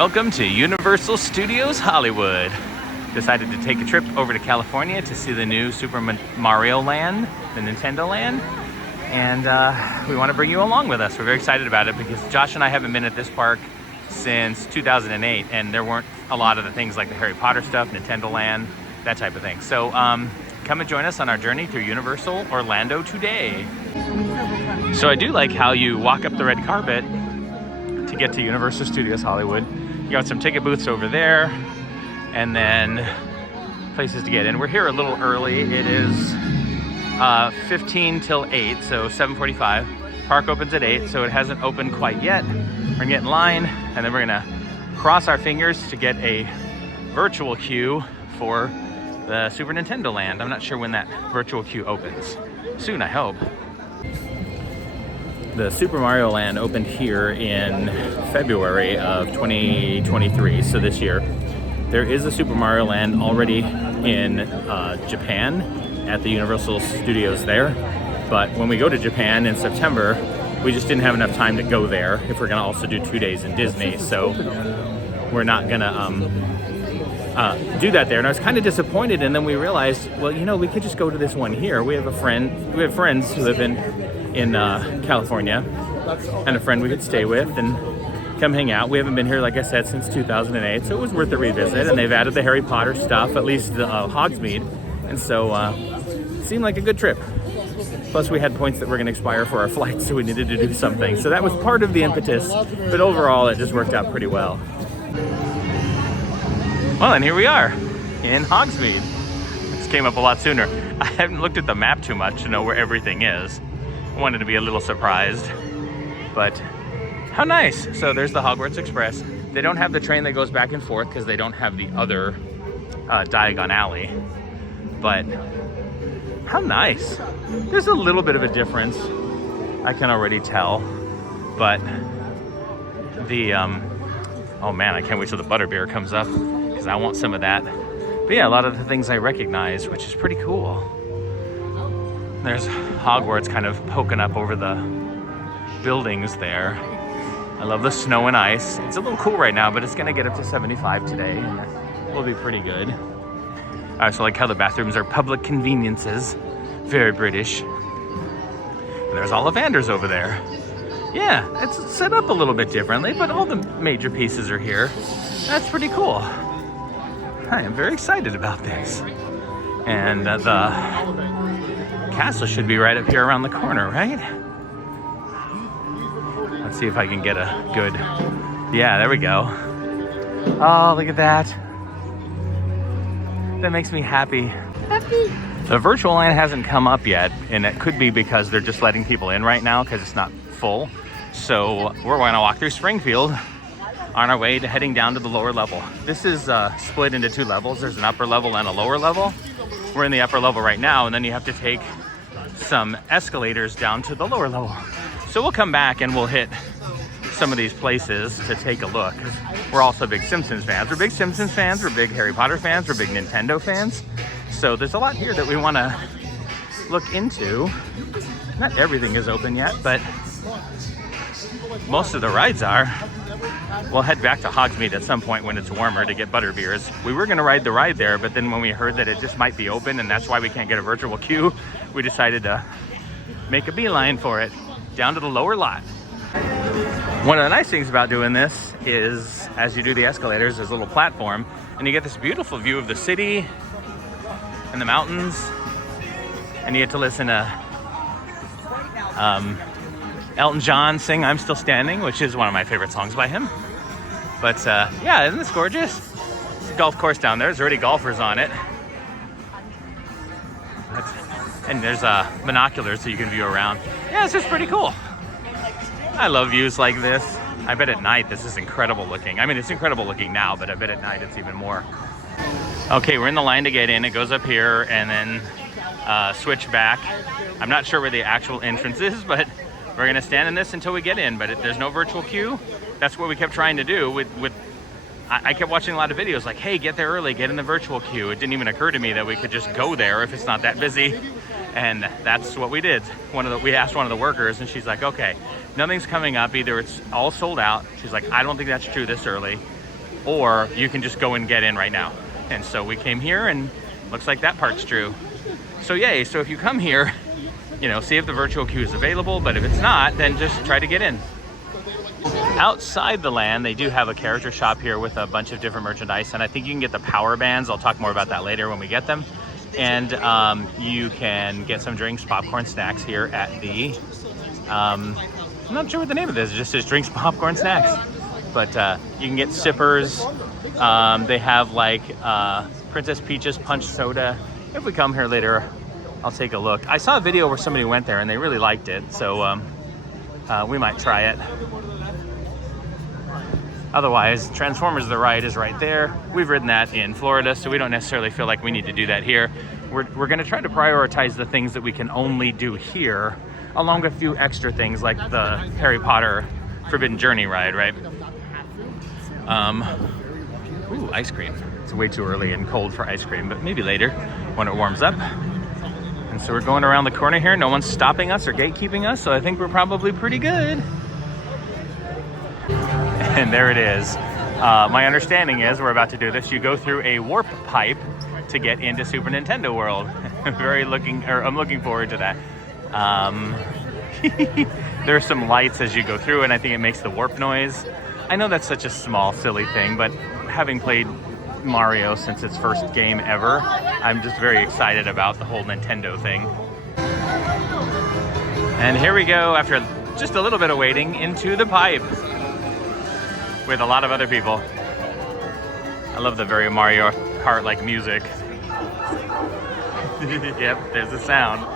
Welcome to Universal Studios Hollywood. Decided to take a trip over to California to see the new Super Mario Land, the Nintendo Land. And we want to bring you along with us. We're very excited about it because Josh and I haven't been at this park since 2008, and there weren't a lot of the things like the Harry Potter stuff, Nintendo Land, that type of thing. So come and join us on our journey through Universal Orlando today. So I do like how you walk up the red carpet to get to Universal Studios Hollywood. You got some ticket booths over there, and then places to get in. We're here a little early. It is 15 till 8, so 7:45. Park opens at 8, so it hasn't opened quite yet. We're gonna get in line, and then we're gonna cross our fingers to get a virtual queue for the Super Nintendo Land. I'm not sure when that virtual queue opens. Soon, I hope. The Super Mario Land opened here in February of 2023, so this year. There is a Super Mario Land already in Japan at the Universal Studios there, but when we go to Japan in September, we just didn't have enough time to go there if we're gonna also do 2 days in Disney, so we're not gonna do that there. And I was kind of disappointed, and then we realized, well, you know, we could just go to this one here. We have friends who live in California, and a friend we could stay with and come hang out. We haven't been here, like I said, since 2008, so it was worth a revisit. And they've added the Harry Potter stuff, at least the Hogsmeade, and so it seemed like a good trip. Plus, we had points that were going to expire for our flight, so we needed to do something. So that was part of the impetus, but overall, it just worked out pretty well. Well, and here we are in Hogsmeade. This came up a lot sooner. I haven't looked at the map too much to know where everything is. I wanted to be a little surprised, but how nice. So there's the Hogwarts Express. They don't have the train that goes back and forth because they don't have the other Diagon Alley, but how nice. There's a little bit of a difference, I can already tell, but the, oh man, I can't wait till the butterbeer comes up because I want some of that. But yeah, a lot of the things I recognize, which is pretty cool. There's Hogwarts kind of poking up over the buildings there. I love the snow and ice. It's a little cool right now, but it's gonna get up to 75 today, and will be pretty good. I also like how the bathrooms are public conveniences. Very British. And there's Ollivanders over there. Yeah, it's set up a little bit differently, but all the major pieces are here. That's pretty cool. I am very excited about this. And the castle should be right up here around the corner, right? Let's see if I can get a good... Yeah, there we go. Oh, look at that. That makes me happy. The virtual line hasn't come up yet, and it could be because they're just letting people in right now because it's not full. So we're going to walk through Springfield on our way to heading down to the lower level. This is split into 2 levels. There's an upper level and a lower level. We're in the upper level right now, and then you have to take some escalators down to the lower level. So we'll come back and we'll hit some of these places to take a look. We're also big Simpsons fans. We're big Simpsons fans, we're big Harry Potter fans, we're big Nintendo fans. So there's a lot here that we want to look into. Not everything is open yet, but most of the rides are. We'll head back to Hogsmeade at some point when it's warmer to get butterbeers. We were going to ride the ride there, but then when we heard that it just might be open and that's why we can't get a virtual queue, we decided to make a beeline for it down to the lower lot. One of the nice things about doing this is as you do the escalators, there's a little platform and you get this beautiful view of the city and the mountains, and you get to listen to Elton John sing I'm Still Standing, which is one of my favorite songs by him. But yeah, isn't this gorgeous? It's a golf course down there. There's already golfers on it. And there's binoculars so you can view around. Yeah, it's just pretty cool. I love views like this. I bet at night this is incredible looking. I mean, it's incredible looking now, but I bet at night it's even more. Okay, we're in the line to get in. It goes up here and then switch back. I'm not sure where the actual entrance is, but we're gonna stand in this until we get in, but there's no virtual queue. That's what we kept trying to do I kept watching a lot of videos like, hey, get there early, get in the virtual queue. It didn't even occur to me that we could just go there if it's not that busy. And that's what we did. We asked one of the workers and she's like, okay, nothing's coming up. Either it's all sold out. She's like, I don't think that's true this early. or you can just go and get in right now. And so we came here, and looks like that part's true. So yay, so if you come here, you know, see if the virtual queue is available, but if it's not, then just try to get in. Outside the land, they do have a character shop here with a bunch of different merchandise, and I think you can get the power bands. I'll talk more about that later when we get them. And you can get some drinks, popcorn, snacks here at the, I'm not sure what the name of this is, it just says drinks, popcorn, snacks. But you can get sippers. They have like Princess Peach's Punch Soda. If we come here later, I'll take a look. I saw a video where somebody went there and they really liked it, so we might try it. Otherwise, Transformers the Ride is right there. We've ridden that in Florida, so we don't necessarily feel like we need to do that here. We're gonna try to prioritize the things that we can only do here, along with a few extra things like the Harry Potter Forbidden Journey ride, right? Ooh, ice cream. It's way too early and cold for ice cream, but maybe later when it warms up. And so we're going around the corner here. No one's stopping us or gatekeeping us, so I think we're probably pretty good. And there it is. My understanding is we're about to do this. You go through a warp pipe to get into Super Nintendo World. I'm looking forward to that. There's some lights as you go through, and I think it makes the warp noise. I know that's such a small, silly thing, but having played Mario since its first game ever, I'm just very excited about the whole Nintendo thing. And here we go, after just a little bit of waiting, into the pipe with a lot of other people. I love the very Mario Kart like music. Yep, there's the sound.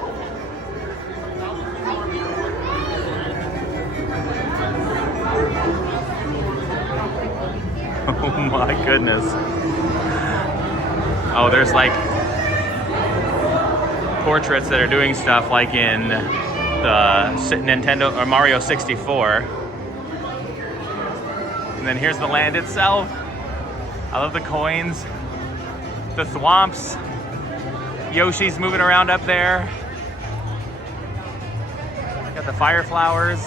Oh my goodness. Oh, there's like portraits that are doing stuff like in the Nintendo or Mario 64. And then here's the land itself. I love the coins, the thwomps. Yoshi's moving around up there. Got the fire flowers.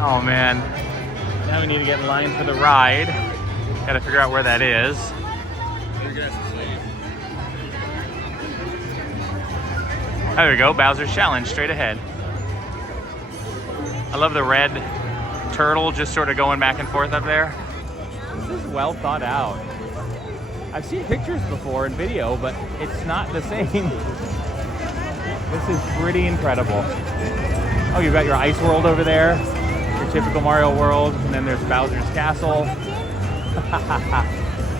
Oh man, now we need to get in line for the ride. Gotta figure out where that is. There we go, Bowser's Challenge, straight ahead. I love the red turtle just sort of going back and forth up there. This is well thought out. I've seen pictures before in video, but it's not the same. This is pretty incredible. Oh, you've got your ice world over there. Your typical Mario world, and then there's Bowser's Castle.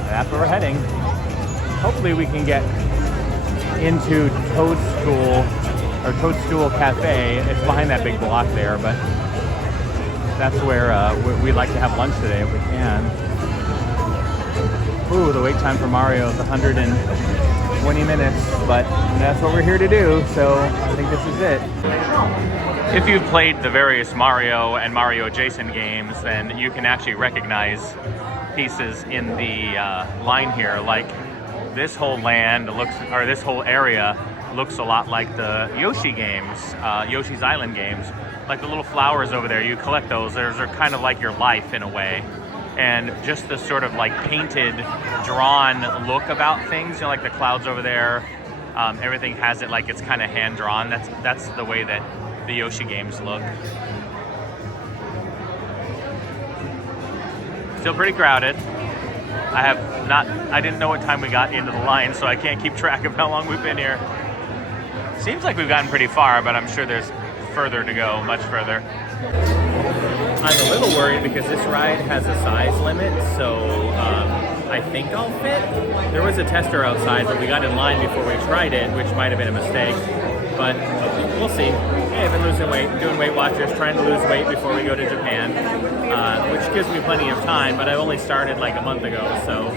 That's where we're heading. Hopefully we can get into Toadstool or Toadstool Cafe. It's behind that big block there, but that's where we'd like to have lunch today if we can. Ooh, the wait time for Mario is 120 minutes, but that's what we're here to do, so I think this is it. If you've played the various Mario and Mario adjacent games, then you can actually recognize pieces in the line here. Like this whole land looks, or this whole area looks a lot like the Yoshi games, Yoshi's Island games. Like the little flowers over there, you collect those. Those are kind of like your life in a way. And just the sort of like painted, drawn look about things, you know, like the clouds over there, everything has it like it's kind of hand drawn. That's the way that the Yoshi games look. Still pretty crowded. I didn't know what time we got into the line, so I can't keep track of how long we've been here. Seems like we've gotten pretty far, but I'm sure there's further to go, much further. I'm a little worried because this ride has a size limit, so I think I'll fit. There was a tester outside, but we got in line before we tried it, which might have been a mistake, but we'll see. Hey, I've been losing weight, doing Weight Watchers, trying to lose weight before we go to Japan, which gives me plenty of time, but I only started like a month ago, so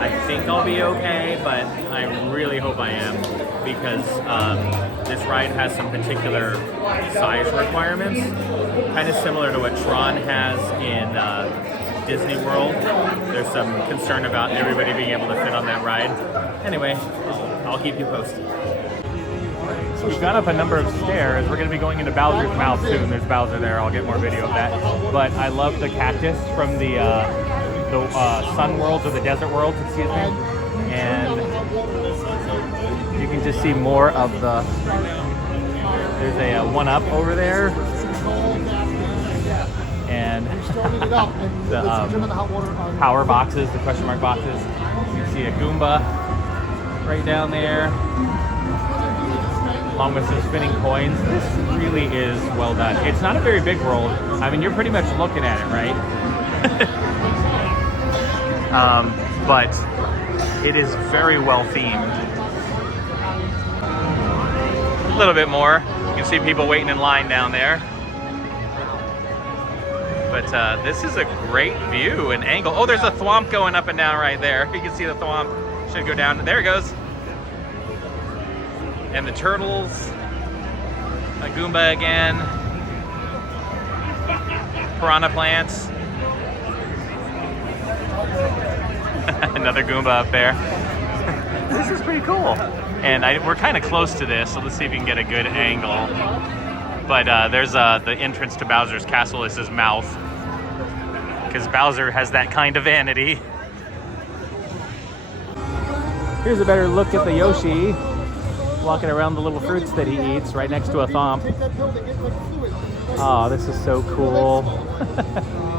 I think I'll be okay, but I really hope I am, because this ride has some particular size requirements, kind of similar to what Tron has in Disney World. There's some concern about everybody being able to fit on that ride. Anyway, I'll keep you posted. we've gone up a number of stairs. We're going to be going into Bowser's mouth soon. There's Bowser there. I'll get more video of that. But I love the cactus from the sun worlds or the desert worlds, excuse me. And you can just see more of the. There's a one-up over there. And the power boxes, the question mark boxes. You can see a Goomba right down there, along with some spinning coins. This really is well done. It's not a very big world. I mean, you're pretty much looking at it, right? But it is very well themed. A little bit more. You can see people waiting in line down there. But this is a great view and angle. Oh, there's a thwomp going up and down right there. You can see the thwomp. Should go down. There it goes. And the turtles. A Goomba again. Piranha plants. Another Goomba up there. This is pretty cool. And we're kind of close to this, so let's see if we can get a good angle. But there's the entrance to Bowser's castle is his mouth. Because Bowser has that kind of vanity. Here's a better look at the Yoshi walking around the little fruits that he eats right next to a thwomp. Oh, this is so cool.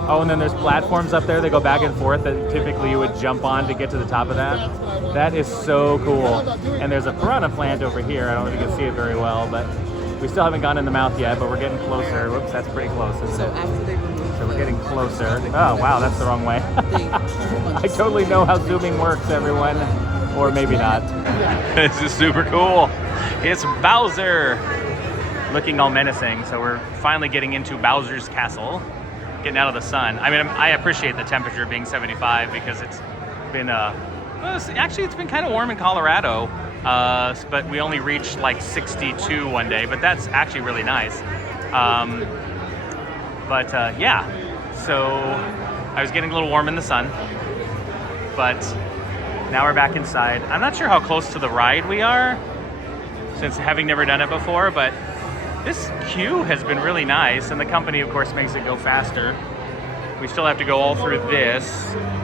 Oh, and then there's platforms up there that go back and forth that typically you would jump on to get to the top of that. That is so cool. And there's a piranha plant over here. I don't know if you can see it very well, but we still haven't gone in the mouth yet, but we're getting closer. Whoops, that's pretty close, isn't it? So we're getting closer. Oh, wow, that's the wrong way. I totally know how zooming works, everyone. Or maybe not. This is super cool. It's Bowser. Looking all menacing. So we're finally getting into Bowser's castle. Getting out of the sun. I mean, I appreciate the temperature being 75 because it's been, actually it's been kind of warm in Colorado. But we only reached like 62 one day, but that's actually really nice. Yeah, so I was getting a little warm in the sun, but now we're back inside. I'm not sure how close to the ride we are, since having never done it before, but this queue has been really nice, and the company, of course, makes it go faster. We still have to go all through this,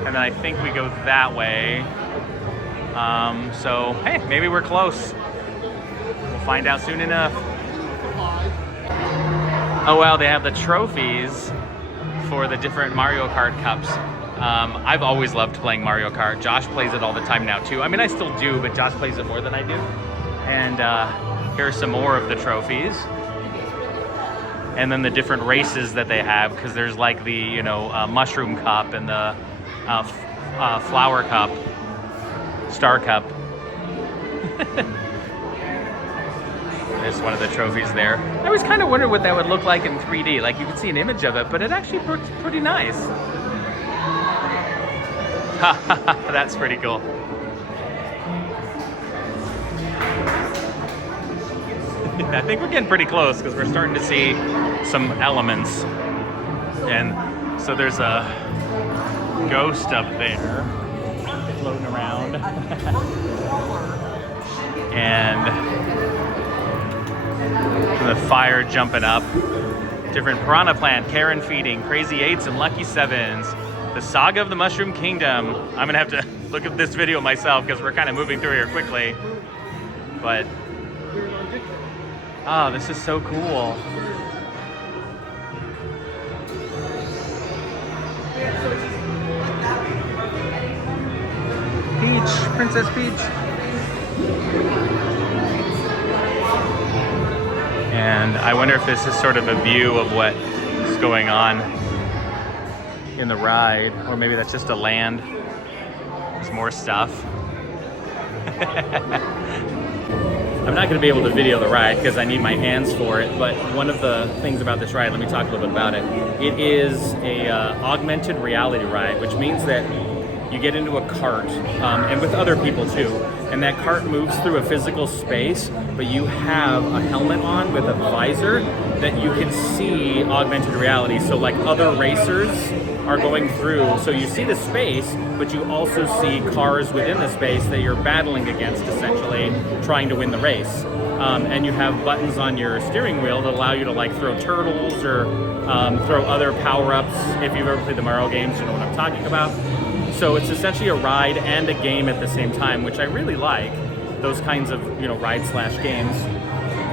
and then I think we go that way. So, hey, maybe we're close. We'll find out soon enough. Oh, wow, they have the trophies for the different Mario Kart cups. I've always loved playing Mario Kart. Josh plays it all the time now, too. I mean, I still do, but Josh plays it more than I do. And here are some more of the trophies. And then the different races that they have, because there's like the, Mushroom Cup and the Flower Cup. Star Cup. There's one of the trophies there. I always kind of wondered what that would look like in 3D. Like you could see an image of it, but it actually looks pretty nice. That's pretty cool. I think we're getting pretty close because we're starting to see some elements. And so there's a ghost up there floating around. And the fire jumping up. Different piranha plant, Karen feeding, crazy eights and lucky sevens. The saga of the Mushroom Kingdom. I'm gonna have to look at this video myself because we're kind of moving through here quickly. But oh, this is so cool. Peach, Princess Peach. And I wonder if this is sort of a view of what is going on in the ride, or maybe that's just a land. There's more stuff. I'm not going to be able to video the ride because I need my hands for it, but one of the things about this ride, let me talk a little bit about it. It is a augmented reality ride, which means that you get into a cart, and with other people too, and that cart moves through a physical space, but you have a helmet on with a visor that you can see augmented reality. So like other racers are going through, so you see the space, but you also see cars within the space that you're battling against, essentially, trying to win the race. and you have buttons on your steering wheel that allow you to like throw turtles or throw other power-ups. If you've ever played the Mario games, you know what I'm talking about. So it's essentially a ride and a game at the same time, which I really like, those kinds of, you know, ride/games.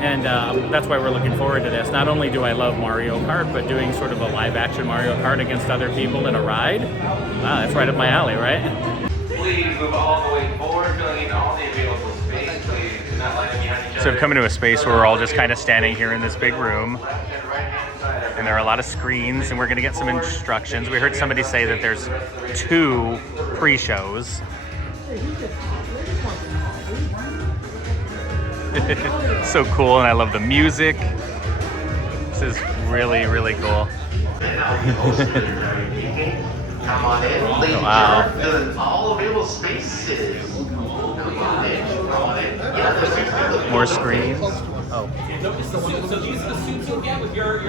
And that's why we're looking forward to this. Not only do I love Mario Kart, but doing sort of a live-action Mario Kart against other people in a ride. Wow, that's right up my alley, right? Please move all the way forward, filling in all the available space. Please do not line up behind each other. So we've come into a space where we're all just kind of standing here in this big room. And there are a lot of screens, and we're going to get some instructions. We heard somebody say that there's 2 pre-shows. So cool, and I love the music. This is really, really cool. Come on in, ladies and Wow. gentlemen, filling all available spaces. Come on in, come on in. Yeah, there's suits. More screens. Oh, So these are the suits you'll get with your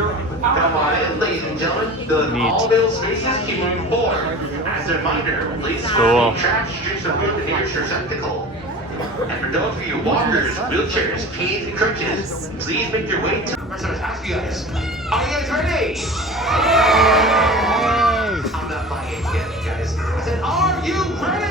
power. Come on in, ladies and gentlemen, filling Neat. all available spaces. Keep moving forward. As a reminder, please Cool. trash strips of wood near your receptacle. And for those of you walkers, wheelchairs, canes, and crutches, please make your way to. First, I was asking you guys, are you guys ready? I'm not buying it yet, you guys. I said, are you ready?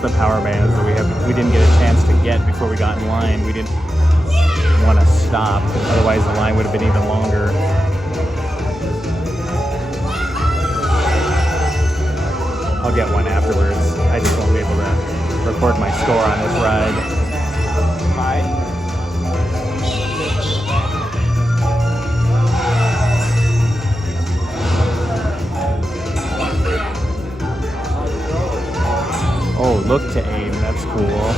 that's the power bands that we didn't get a chance to get before we got in line. We didn't want to stop, otherwise the line would have been even longer. I'll get one afterwards. I just won't be able to record my score on this ride. Bye. Oh, look to aim. That's cool.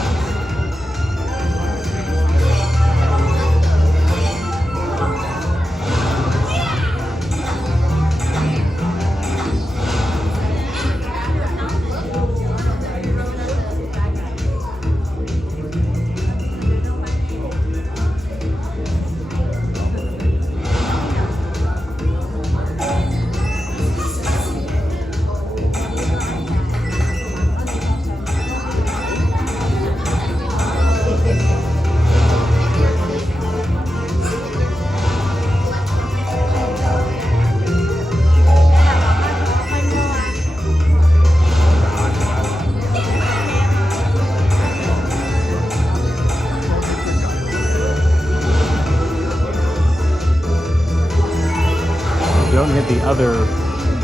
Don't hit the other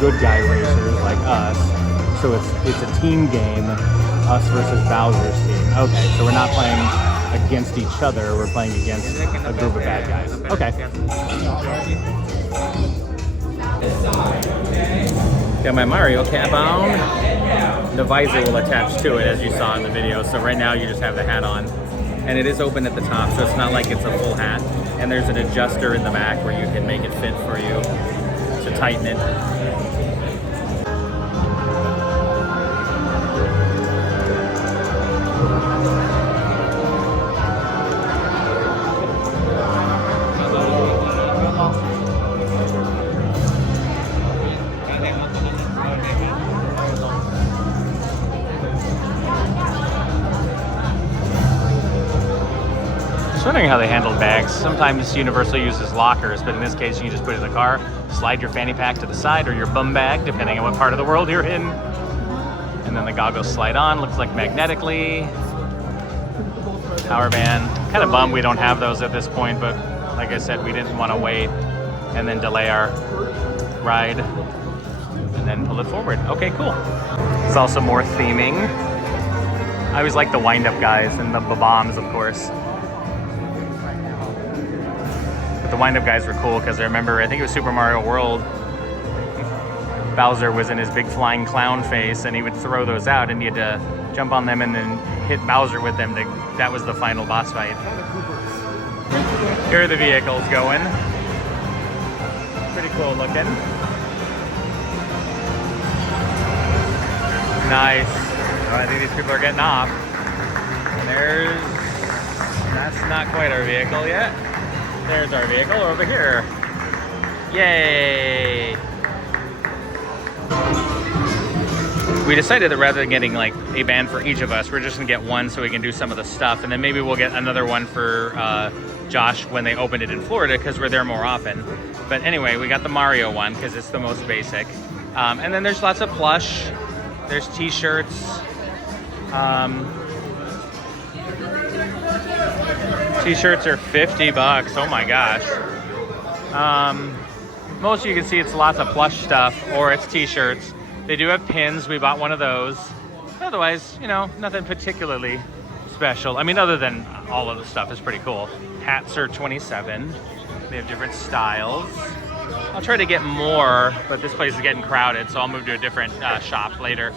good guy racers like us. So it's a team game, us versus Bowser's team. Okay, so we're not playing against each other, we're playing against a group of bad guys. Okay. Got my Mario cap on. The visor will attach to it, as you saw in the video. So right now you just have the hat on. And it is open at the top, so it's not like it's a full hat. And there's an adjuster in the back where you can make it fit for you to tighten it. I was wondering how they handled bags. Sometimes Universal uses lockers, but in this case you can just put it in the car, slide your fanny pack to the side or your bum bag, depending on what part of the world you're in. And then the goggles slide on, looks like magnetically. Power band. Kind of bummed we don't have those at this point, but like I said, we didn't want to wait and then delay our ride and then pull it forward. Okay, cool. There's also more theming. I always like the wind-up guys and the bombs, of course. But the wind-up guys were cool because I remember, I think it was Super Mario World. Bowser was in his big flying clown face, and he would throw those out, and you had to jump on them and then hit Bowser with them. That was the final boss fight. Here are the vehicles going. Pretty cool looking. Nice. Oh, I think these people are getting off. That's not quite our vehicle yet. There's our vehicle over here. Yay! We decided that rather than getting like a band for each of us, we're just gonna get one so we can do some of the stuff, and then maybe we'll get another one for Josh when they opened it in Florida, because we're there more often. But anyway, we got the Mario one because it's the most basic. And then there's lots of plush. There's t-shirts. T-shirts are $50. Oh my gosh. Most you can see it's lots of plush stuff, or it's t-shirts. They do have pins. We bought one of those. Otherwise, you know, nothing particularly special. I mean, other than all of the stuff is pretty cool. Hats are $27. They have different styles. I'll try to get more, but this place is getting crowded, so I'll move to a different shop later.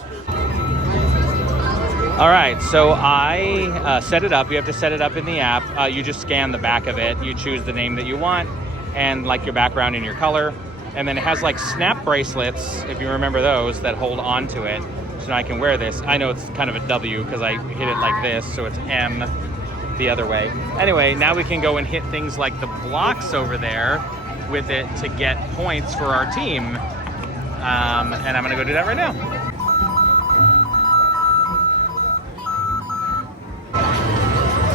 All right, so I set it up. You have to set it up in the app. You just scan the back of it. You choose the name that you want and like your background and your color. And then it has like snap bracelets, if you remember those, that hold on to it. So now I can wear this. I know it's kind of a W because I hit it like this, so it's M the other way. Anyway, now we can go and hit things like the blocks over there with it to get points for our team. And I'm gonna go do that right now.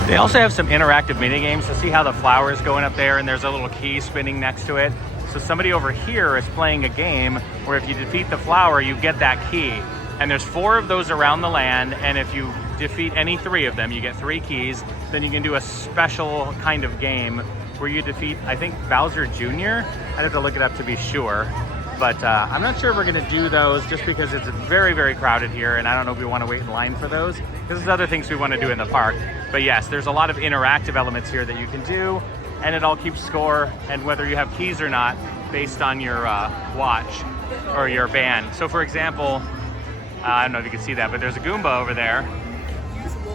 They also have some interactive mini games to see how the flower is going up there, and there's a little key spinning next to it. So somebody over here is playing a game where if you defeat the flower, you get that key. And there's 4 of those around the land, and if you defeat any 3 of them, you get 3 keys. Then you can do a special kind of game where you defeat, I think, Bowser Jr. I'd have to look it up to be sure. But I'm not sure if we're gonna do those just because it's very, very crowded here, and I don't know if we wanna wait in line for those, because there's other things we wanna do in the park. But yes, there's a lot of interactive elements here that you can do, and it all keeps score, and whether you have keys or not, based on your watch or your band. So for example, I don't know if you can see that, but there's a Goomba over there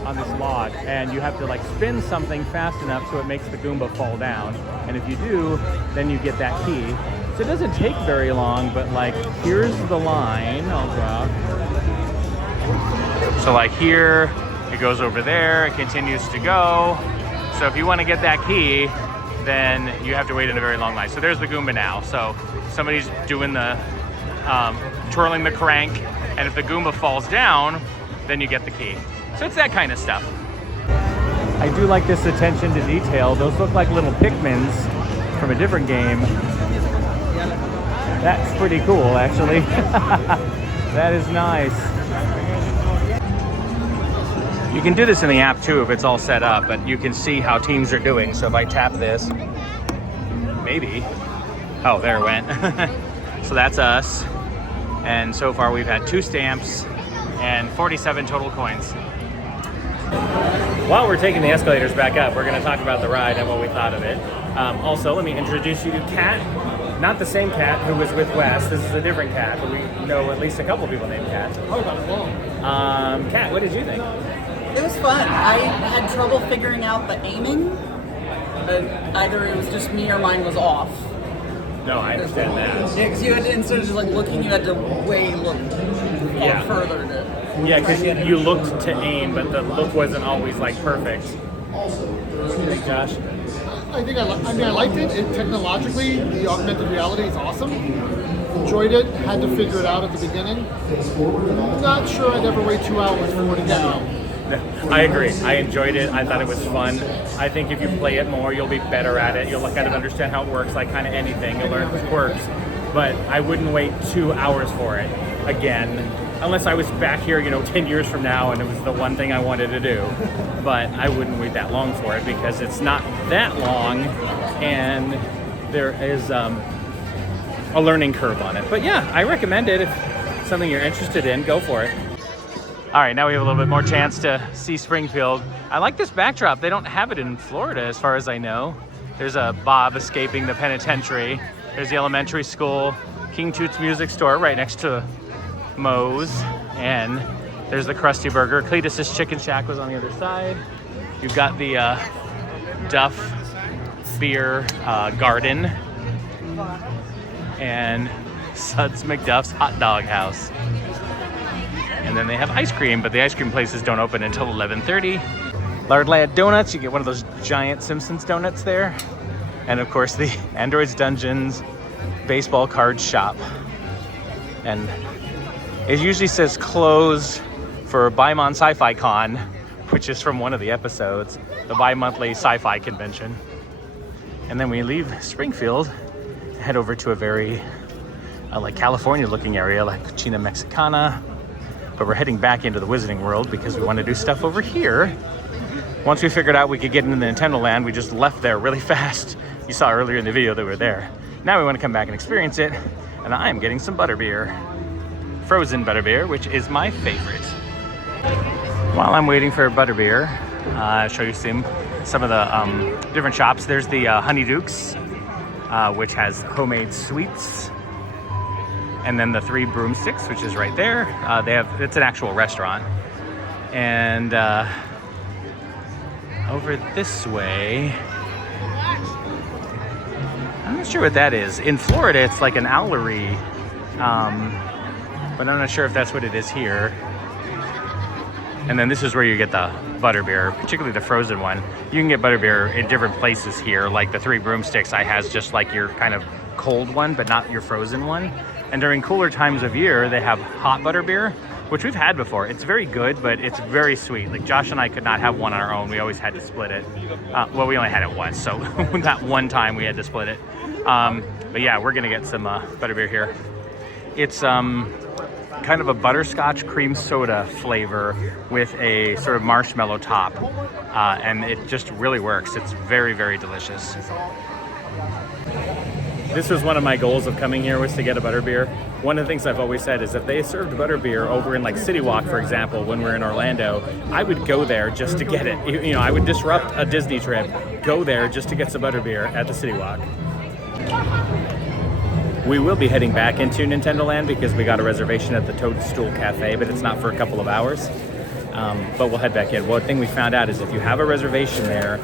on this log, and you have to like spin something fast enough so it makes the Goomba fall down. And if you do, then you get that key. So it doesn't take very long, but like, here's the line. I'll drop. So like here, it goes over there, it continues to go. So if you want to get that key, then you have to wait in a very long line. So there's the Goomba now. So somebody's doing the, twirling the crank, and if the Goomba falls down, then you get the key. So it's that kind of stuff. I do like this attention to detail. Those look like little Pikmins from a different game. That's pretty cool, actually. That is nice. You can do this in the app too if it's all set up, but you can see how teams are doing. So if I tap this, maybe. Oh, there it went. So that's us. And so far we've had 2 stamps and 47 total coins. While we're taking the escalators back up, we're going to talk about the ride and what we thought of it. Also, let me introduce you to Kat. Not the same Kat who was with Wes. This is a different Kat, but we know at least a couple people named Kat. Kat, what did you think? It was fun. I had trouble figuring out the aiming. Either it was just me or mine was off. No, I understand that. Yeah, because you had to, instead of just like looking, you had to look further to. Yeah, because you looked to aim, but the look wasn't always like perfect. What do you think, Josh? I liked it. Technologically, the augmented reality is awesome. Enjoyed it. Had to figure it out at the beginning. Not sure I'd ever wait 2 hours for it again. I agree. I enjoyed it. I thought it was fun. I think if you play it more, you'll be better at it. You'll kind of understand how it works, like kind of anything. You'll learn the quirks. But I wouldn't wait 2 hours for it again, unless I was back here, 10 years from now and it was the one thing I wanted to do. But I wouldn't wait that long for it because it's not that long and there is a learning curve on it. But yeah, I recommend it. If it's something you're interested in, go for it. All right, now we have a little bit more chance to see Springfield. I like this backdrop. They don't have it in Florida as far as I know. There's a Bob escaping the penitentiary. There's the elementary school. King Toot's Music Store right next to Moe's. And there's the Krusty Burger. Cletus's Chicken Shack was on the other side. You've got the Duff Beer Garden. And Suds McDuff's Hot Dog House. And then they have ice cream, but the ice cream places don't open until 11:30. Lard Lad Donuts, you get one of those giant Simpsons donuts there. And of course the Androids Dungeons baseball card shop. And it usually says closed for Bi-Mon Sci-Fi Con, which is from one of the episodes, the bi-monthly sci-fi convention. And then we leave Springfield, head over to a very like California looking area like Cucina Mexicana. But we're heading back into the Wizarding World because we want to do stuff over here. Once we figured out we could get into the Nintendo Land, we just left there really fast. You saw earlier in the video that we were there. Now we want to come back and experience it, and I'm getting some butterbeer. Frozen butterbeer, which is my favorite. While I'm waiting for butterbeer, I'll show you some of the different shops. There's the Honeyduke's, which has homemade sweets. And then the Three Broomsticks, which is right there. It's an actual restaurant. And over this way, I'm not sure what that is. In Florida, it's like an owlery, but I'm not sure if that's what it is here. And then this is where you get the butterbeer, particularly the frozen one. You can get butterbeer in different places here, like the Three Broomsticks has just like your kind of cold one, but not your frozen one. And during cooler times of year, they have hot butterbeer, which we've had before. It's very good, but it's very sweet. Like Josh and I could not have one on our own. We always had to split it. Well, we only had it once, so that one time we had to split it. But yeah, we're gonna get some butterbeer here. It's kind of a butterscotch cream soda flavor with a sort of marshmallow top. And it just really works. It's very, very delicious. This was one of my goals of coming here, was to get a butterbeer. One of the things I've always said is if they served butterbeer over in like City Walk, for example, when we're in Orlando, I would go there just to get it. You know, I would disrupt a Disney trip, go there just to get some butterbeer at the City Walk. We will be heading back into Nintendo Land because we got a reservation at the Toadstool Cafe, but it's not for a couple of hours. But we'll head back in. One thing we found out is if you have a reservation there,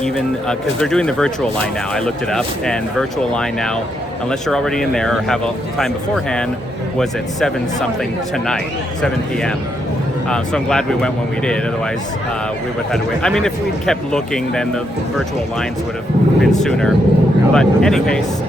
even because they're doing the virtual line now. I looked it up, and virtual line now, unless you're already in there or have a time beforehand, was at 7 something tonight, 7 p.m. So I'm glad we went when we did. Otherwise, we would have had to wait. I mean, if we'd kept looking, then the virtual lines would have been sooner. But in any case,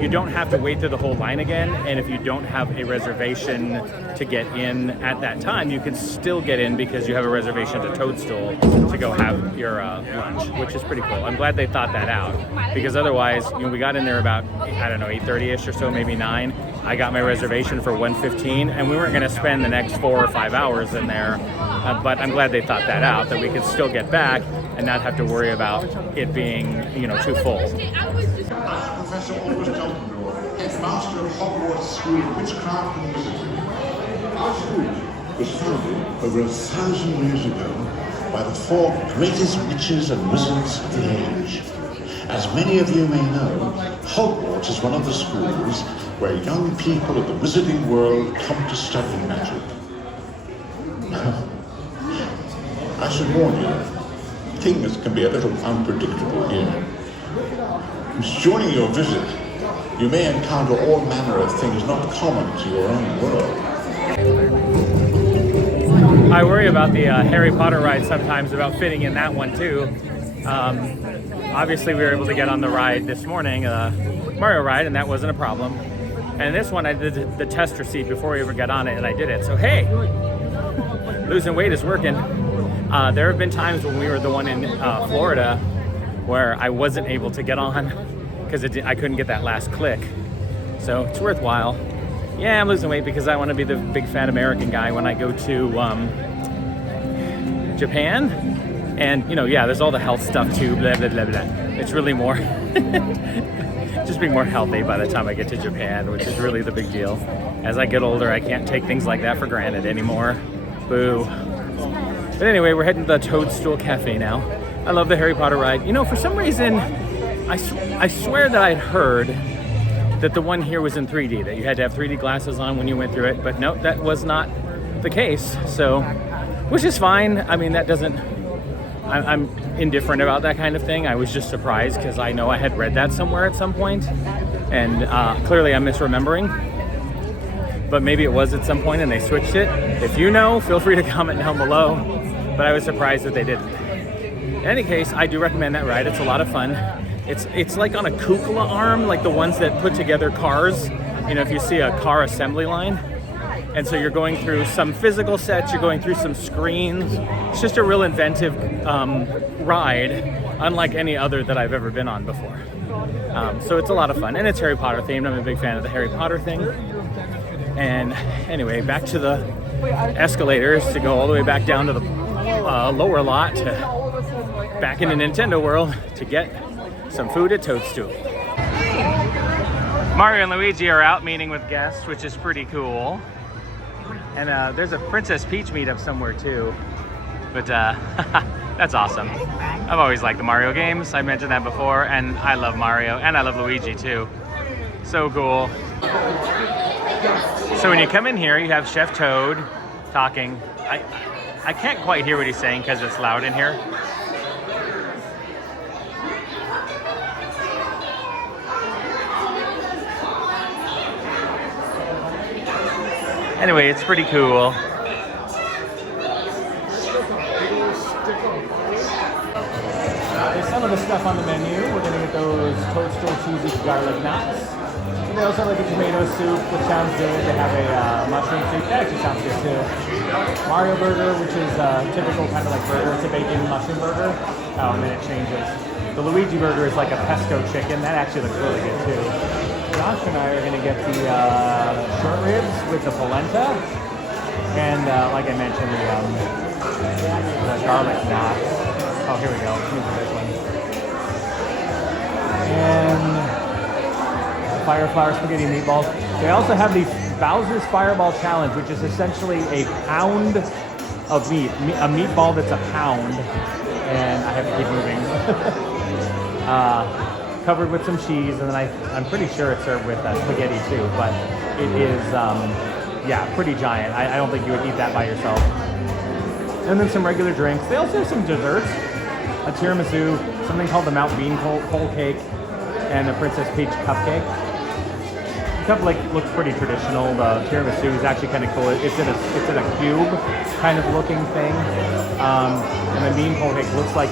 you don't have to wait through the whole line again, and if you don't have a reservation to get in at that time, you can still get in because you have a reservation to Toadstool to go have your lunch, which is pretty cool. I'm glad they thought that out, because otherwise, you know, we got in there about, I don't know, 8:30ish or so, maybe 9. I got my reservation for 1:15, and we weren't going to spend the next 4 or 5 hours in there, but I'm glad they thought that out, that we could still get back and not have to worry about it being, you know, too full. Professor August Dumbledore, headmaster of Hogwarts School of Witchcraft and Wizardry. Our school was founded over 1,000 years ago by the 4 greatest witches and wizards of the age. As many of you may know, Hogwarts is one of the schools where young people of the wizarding world come to study magic. I should warn you, things can be a little unpredictable here. Joining your visit, you may encounter all manner of things not common to your own world. I worry about the Harry Potter ride sometimes, about fitting in that one too. Obviously we were able to get on the ride this morning, Mario ride, and that wasn't a problem. And this one I did the tester seat before we ever got on it, and I did it. So hey, losing weight is working. There have been times when we were the one in Florida where I wasn't able to get on because I couldn't get that last click. So it's worthwhile. Yeah, I'm losing weight because I want to be the big fat American guy when I go to Japan. And, you know, yeah, there's all the health stuff too, blah, blah, blah, blah. It's really more, just being more healthy by the time I get to Japan, which is really the big deal. As I get older, I can't take things like that for granted anymore. Boo. But anyway, we're heading to the Toadstool Cafe now. I love the Harry Potter ride. You know, for some reason, I swear that I'd heard that the one here was in 3D, that you had to have 3D glasses on when you went through it, but no, that was not the case. So, which is fine. I mean, that doesn't, I'm indifferent about that kind of thing. I was just surprised because I know I had read that somewhere at some point, and clearly I'm misremembering, but maybe it was at some point and they switched it. If you know, feel free to comment down below, but I was surprised that they didn't. In any case, I do recommend that ride. It's a lot of fun. It's like on a kukla arm, like the ones that put together cars. You know, if you see a car assembly line. And so you're going through some physical sets, you're going through some screens. It's just a real inventive ride, unlike any other that I've ever been on before. So it's a lot of fun, and it's Harry Potter themed. I'm a big fan of the Harry Potter thing. And anyway, back to the escalators to go all the way back down to the lower lot, back into Nintendo World to get some food at Toadstool. Mario and Luigi are out meeting with guests, which is pretty cool. And there's a Princess Peach meetup somewhere too. But that's awesome. I've always liked the Mario games. I mentioned that before, and I love Mario, and I love Luigi too. So cool. So when you come in here, you have Chef Toad talking. I can't quite hear what he's saying because it's loud in here. Anyway, it's pretty cool. There's some of the stuff on the menu. We're gonna get those Toadstool cheesy garlic nuts. And they also have a tomato soup, which sounds good. They have a mushroom soup, that actually sounds good too. Mario burger, which is a typical kind of like burger. It's a bacon mushroom burger. Oh, and then it changes. The Luigi burger is like a pesto chicken. That actually looks really good too. Josh and I are going to get the short ribs with the polenta, and like I mentioned, the garlic knots. Oh, here we go. Here's the big one. And fire flour spaghetti meatballs. They also have the Bowser's Fireball Challenge, which is essentially a pound of meat, a meatball that's a pound, and I have to keep moving. Covered with some cheese, and then I'm pretty sure it's served with spaghetti too, but it is, yeah, pretty giant. I don't think you would eat that by yourself. And then some regular drinks. They also have some desserts, a tiramisu, something called the Mount Bean Pole Cake, and a Princess Peach Cupcake. The cupcake looks pretty traditional. The tiramisu is actually kind of cool. It's in a cube kind of looking thing, and the bean pole cake looks like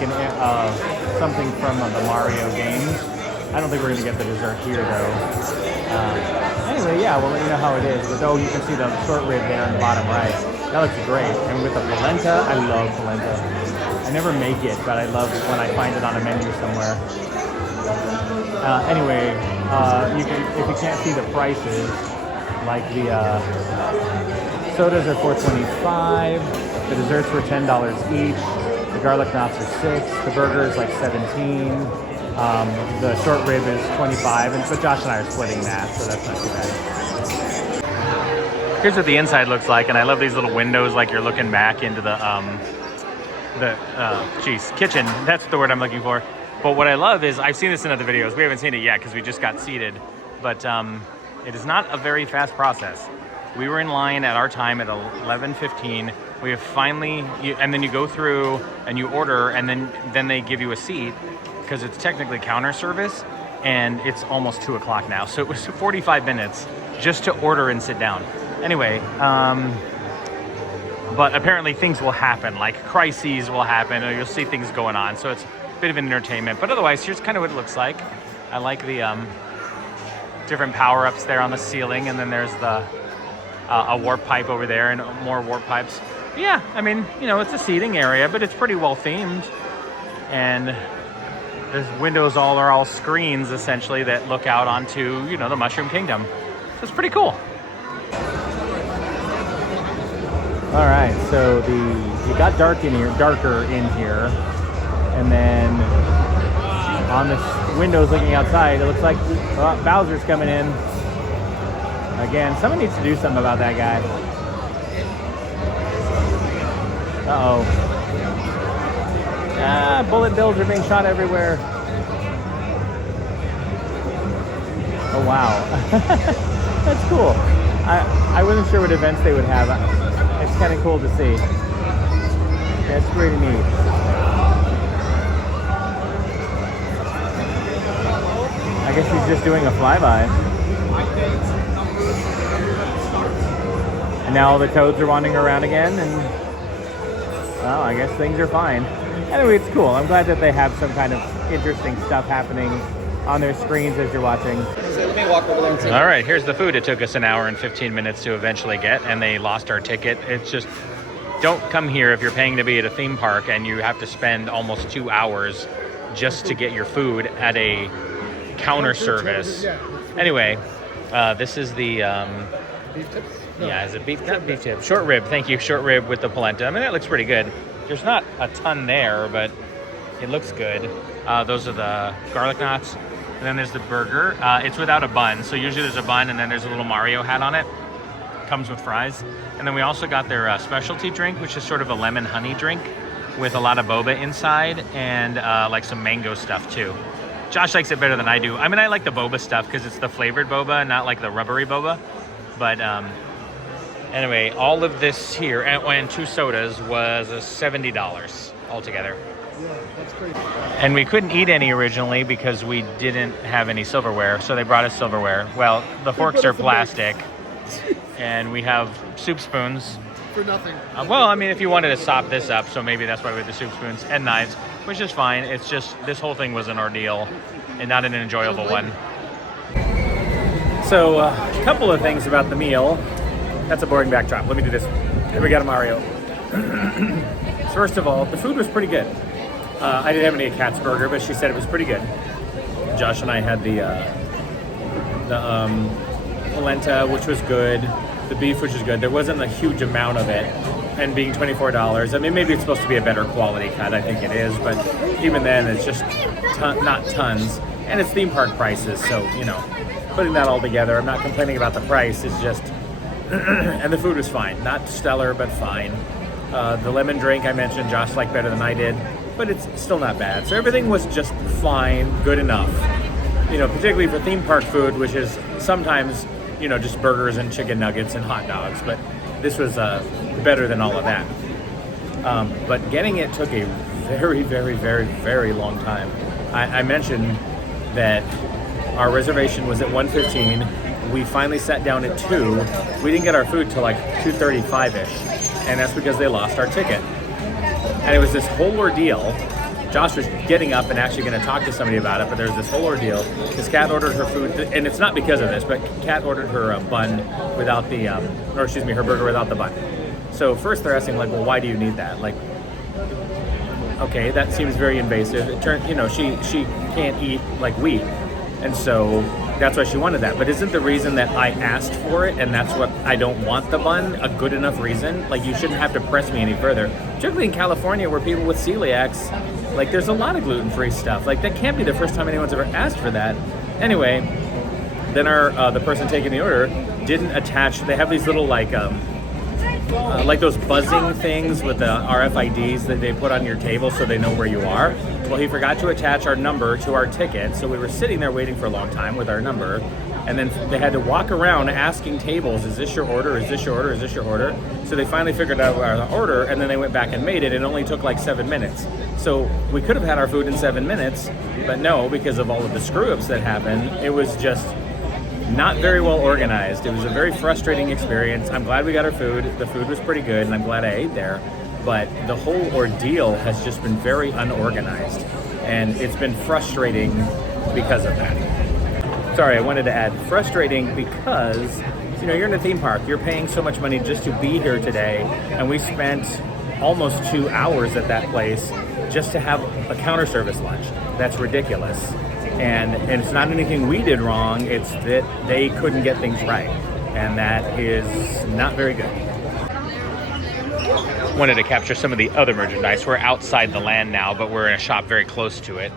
something from the Mario games. I don't think we're going to get the dessert here, though. Anyway, yeah, we'll let you know how it is. But, oh, you can see the short rib there in the bottom right. That looks great. And with the polenta, I love polenta. I never make it, but I love when I find it on a menu somewhere. Anyway, if you can't see the prices, like the sodas are $4.25, the desserts were $10 each, the garlic knots are $6, the burger is like $17. The short rib is $25, but Josh and I are splitting that, so that's not too bad. Here's what the inside looks like, and I love these little windows, like you're looking back into the kitchen. That's the word I'm looking for. But what I love is, I've seen this in other videos. We haven't seen it yet because we just got seated, but it is not a very fast process. We were in line at our time at 11:15. We have finally, and then you go through and you order, and then they give you a seat, because it's technically counter service, and it's almost 2 o'clock now. So it was 45 minutes just to order and sit down. Anyway, but apparently things will happen, like crises will happen, or you'll see things going on. So it's a bit of an entertainment, but otherwise, here's kind of what it looks like. I like the different power-ups there on the ceiling, and then there's the a warp pipe over there, and more warp pipes. Yeah, I mean, you know, it's a seating area, but it's pretty well themed, and the windows are all screens essentially that look out onto, you know, the Mushroom Kingdom. So it's pretty cool. All right, so it got darker in here, and then on the windows looking outside, it looks like Bowser's coming in. Again, someone needs to do something about that guy. Uh-oh. Bullet bills are being shot everywhere. Oh wow, that's cool. I wasn't sure what events they would have. It's kind of cool to see. That's pretty neat. I guess he's just doing a flyby. And now all the toads are wandering around again, and well, I guess things are fine. Anyway, it's cool. I'm glad that they have some kind of interesting stuff happening on their screens as you're watching. So let me walk over there and see. All right, here's the food. It took us an hour and 15 minutes to eventually get, and they lost our ticket. It's just, don't come here if you're paying to be at a theme park and you have to spend almost 2 hours just to get your food at a counter service. Anyway, this is the Beef tips? yeah, is it beef? Not beef tip. Short rib. Thank you. Short rib with the polenta. I mean, that looks pretty good. There's not a ton there, but it looks good. Those are the garlic knots. And then there's the burger. It's without a bun. So usually there's a bun and then there's a little Mario hat on it. Comes with fries. And then we also got their specialty drink, which is sort of a lemon honey drink with a lot of boba inside and like some mango stuff too. Josh likes it better than I do. I mean, I like the boba stuff because it's the flavored boba, not like the rubbery boba. But anyway, all of this here and 2 sodas was $70 altogether. Yeah, that's crazy. And we couldn't eat any originally because we didn't have any silverware, so they brought us silverware. Well, the forks are plastic, and we have soup spoons. For nothing. Well, I mean, if you wanted to sop this up, so maybe that's why we had the soup spoons and knives, which is fine. It's just, this whole thing was an ordeal and not an enjoyable one. So, a couple of things about the meal. That's a boring backdrop. Let me do this. Here we got a Mario. First of all, the food was pretty good. I didn't have any Kat's burger, but she said it was pretty good. Josh and I had the polenta, which was good. The beef, which is good. There wasn't a huge amount of it, and being $24. I mean, maybe it's supposed to be a better quality cut. I think it is, but even then, it's just not tons. And it's theme park prices, so you know, putting that all together, I'm not complaining about the price. It's just, and the food was fine. Not stellar, but fine. The lemon drink I mentioned, Josh liked better than I did, but it's still not bad. So everything was just fine, good enough. You know, particularly for theme park food, which is sometimes, you know, just burgers and chicken nuggets and hot dogs. But this was better than all of that. But getting it took a very, very, very, very long time. I mentioned that our reservation was at 1:15. We finally sat down at 2. We didn't get our food till like 2:35-ish. And that's because they lost our ticket. And it was this whole ordeal. Josh was getting up and actually going to talk to somebody about it, but there's this whole ordeal. This Kat ordered her food, and it's not because of this, but Kat ordered her bun without the, her burger without the bun. So first they're asking, like, well, why do you need that? Like, okay, that seems very invasive. It turned, you know, she can't eat like wheat, and so that's why she wanted that. But isn't the reason that I asked for it and that's what I don't want the bun a good enough reason? Like, you shouldn't have to press me any further. Particularly in California, where people with celiacs, like, there's a lot of gluten-free stuff. Like, that can't be the first time anyone's ever asked for that. Anyway, then the person taking the order didn't attach. They have these little like those buzzing things with the RFIDs that they put on your table so they know where you are. Well, he forgot to attach our number to our ticket, so we were sitting there waiting for a long time with our number, and then they had to walk around asking tables, is this your order, is this your order, is this your order? So they finally figured out our order, and then they went back and made it. It only took like 7 minutes. So we could have had our food in 7 minutes, but no, because of all of the screw-ups that happened, it was just not very well organized. It was a very frustrating experience. I'm glad we got our food. The food was pretty good, and I'm glad I ate there. But the whole ordeal has just been very unorganized, and it's been frustrating because of that. Sorry, I wanted to add frustrating because, you know, you're in a theme park. You're paying so much money just to be here today, and we spent almost 2 hours at that place just to have a counter service lunch. That's ridiculous. And it's not anything we did wrong, it's that they couldn't get things right. And that is not very good. Wanted to capture some of the other merchandise. We're outside the land now, but we're in a shop very close to it.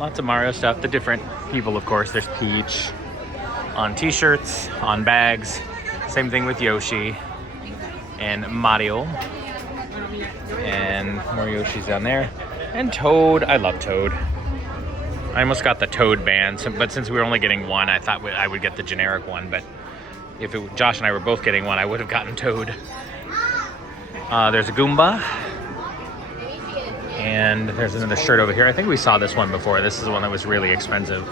Lots of Mario stuff, the different people, of course. There's Peach on t-shirts, on bags. Same thing with Yoshi and Mario. And more Yoshis down there. And Toad, I love Toad. I almost got the Toad band, but since we were only getting one, I thought I would get the generic one. But if Josh and I were both getting one, I would have gotten Toad. There's a Goomba. And there's another shirt over here. I think we saw this one before. This is the one that was really expensive.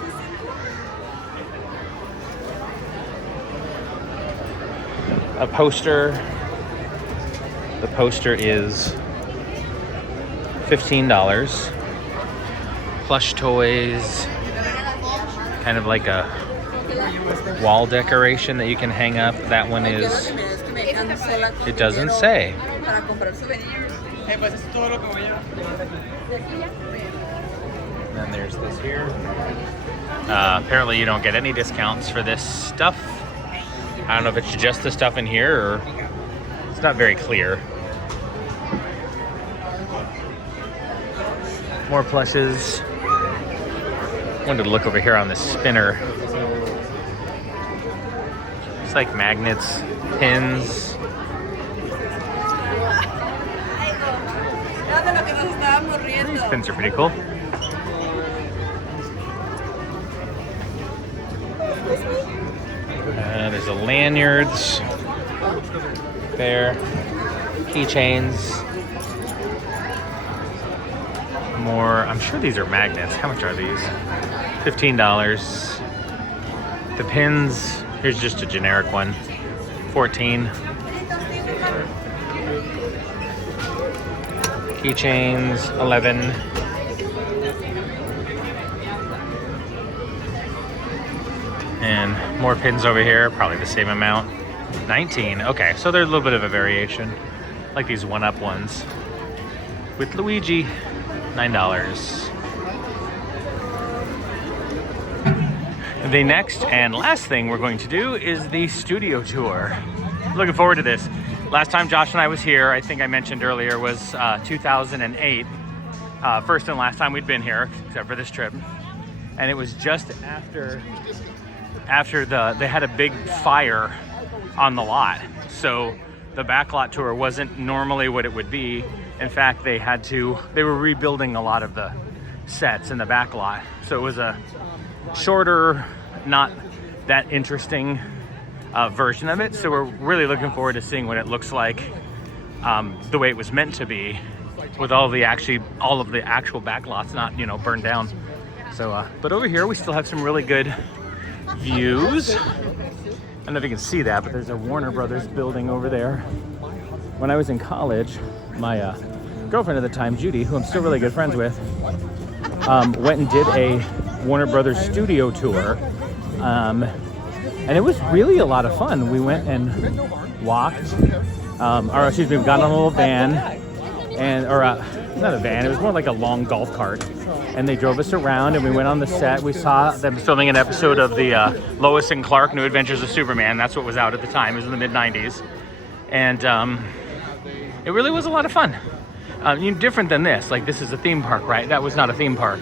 A poster. The poster is $15. Plush toys. Kind of like a wall decoration that you can hang up. That one is... It doesn't say. Then there's this here. Apparently you don't get any discounts for this stuff. I don't know if it's just the stuff in here or it's not very clear. More plushes. Wanted to look over here on the spinner. It's like magnets, pins. These pins are pretty cool. There's the lanyards there, keychains. More, I'm sure these are magnets. How much are these? $15. The pins, here's just a generic one, $14. Keychains, $11. And more pins over here, probably the same amount, $19. Okay, so there's a little bit of a variation, like these one-up ones. With Luigi, $9. The next and last thing we're going to do is the studio tour. Looking forward to this. Last time Josh and I was here, I think I mentioned earlier, was 2008. First and last time we'd been here, except for this trip. And it was just after they had a big fire on the lot. So the backlot tour wasn't normally what it would be. In fact, they were rebuilding a lot of the sets in the backlot. So it was a shorter, not that interesting version of it. So we're really looking forward to seeing what it looks like the way it was meant to be, with all of the actual backlots not, burned down. So, but over here we still have some really good views. I don't know if you can see that, but there's a Warner Brothers building over there. When I was in college, my girlfriend at the time, Judy, who I'm still really good friends with, went and did a Warner Brothers studio tour. And it was really a lot of fun. We went and walked, we got on a little van, not a van, it was more like a long golf cart. And they drove us around and we went on the set. We saw them filming an episode of the Lois and Clark New Adventures of Superman. That's what was out at the time. It was in the mid-90s. And it really was a lot of fun. Different than this. Like, this is a theme park, right? That was not a theme park.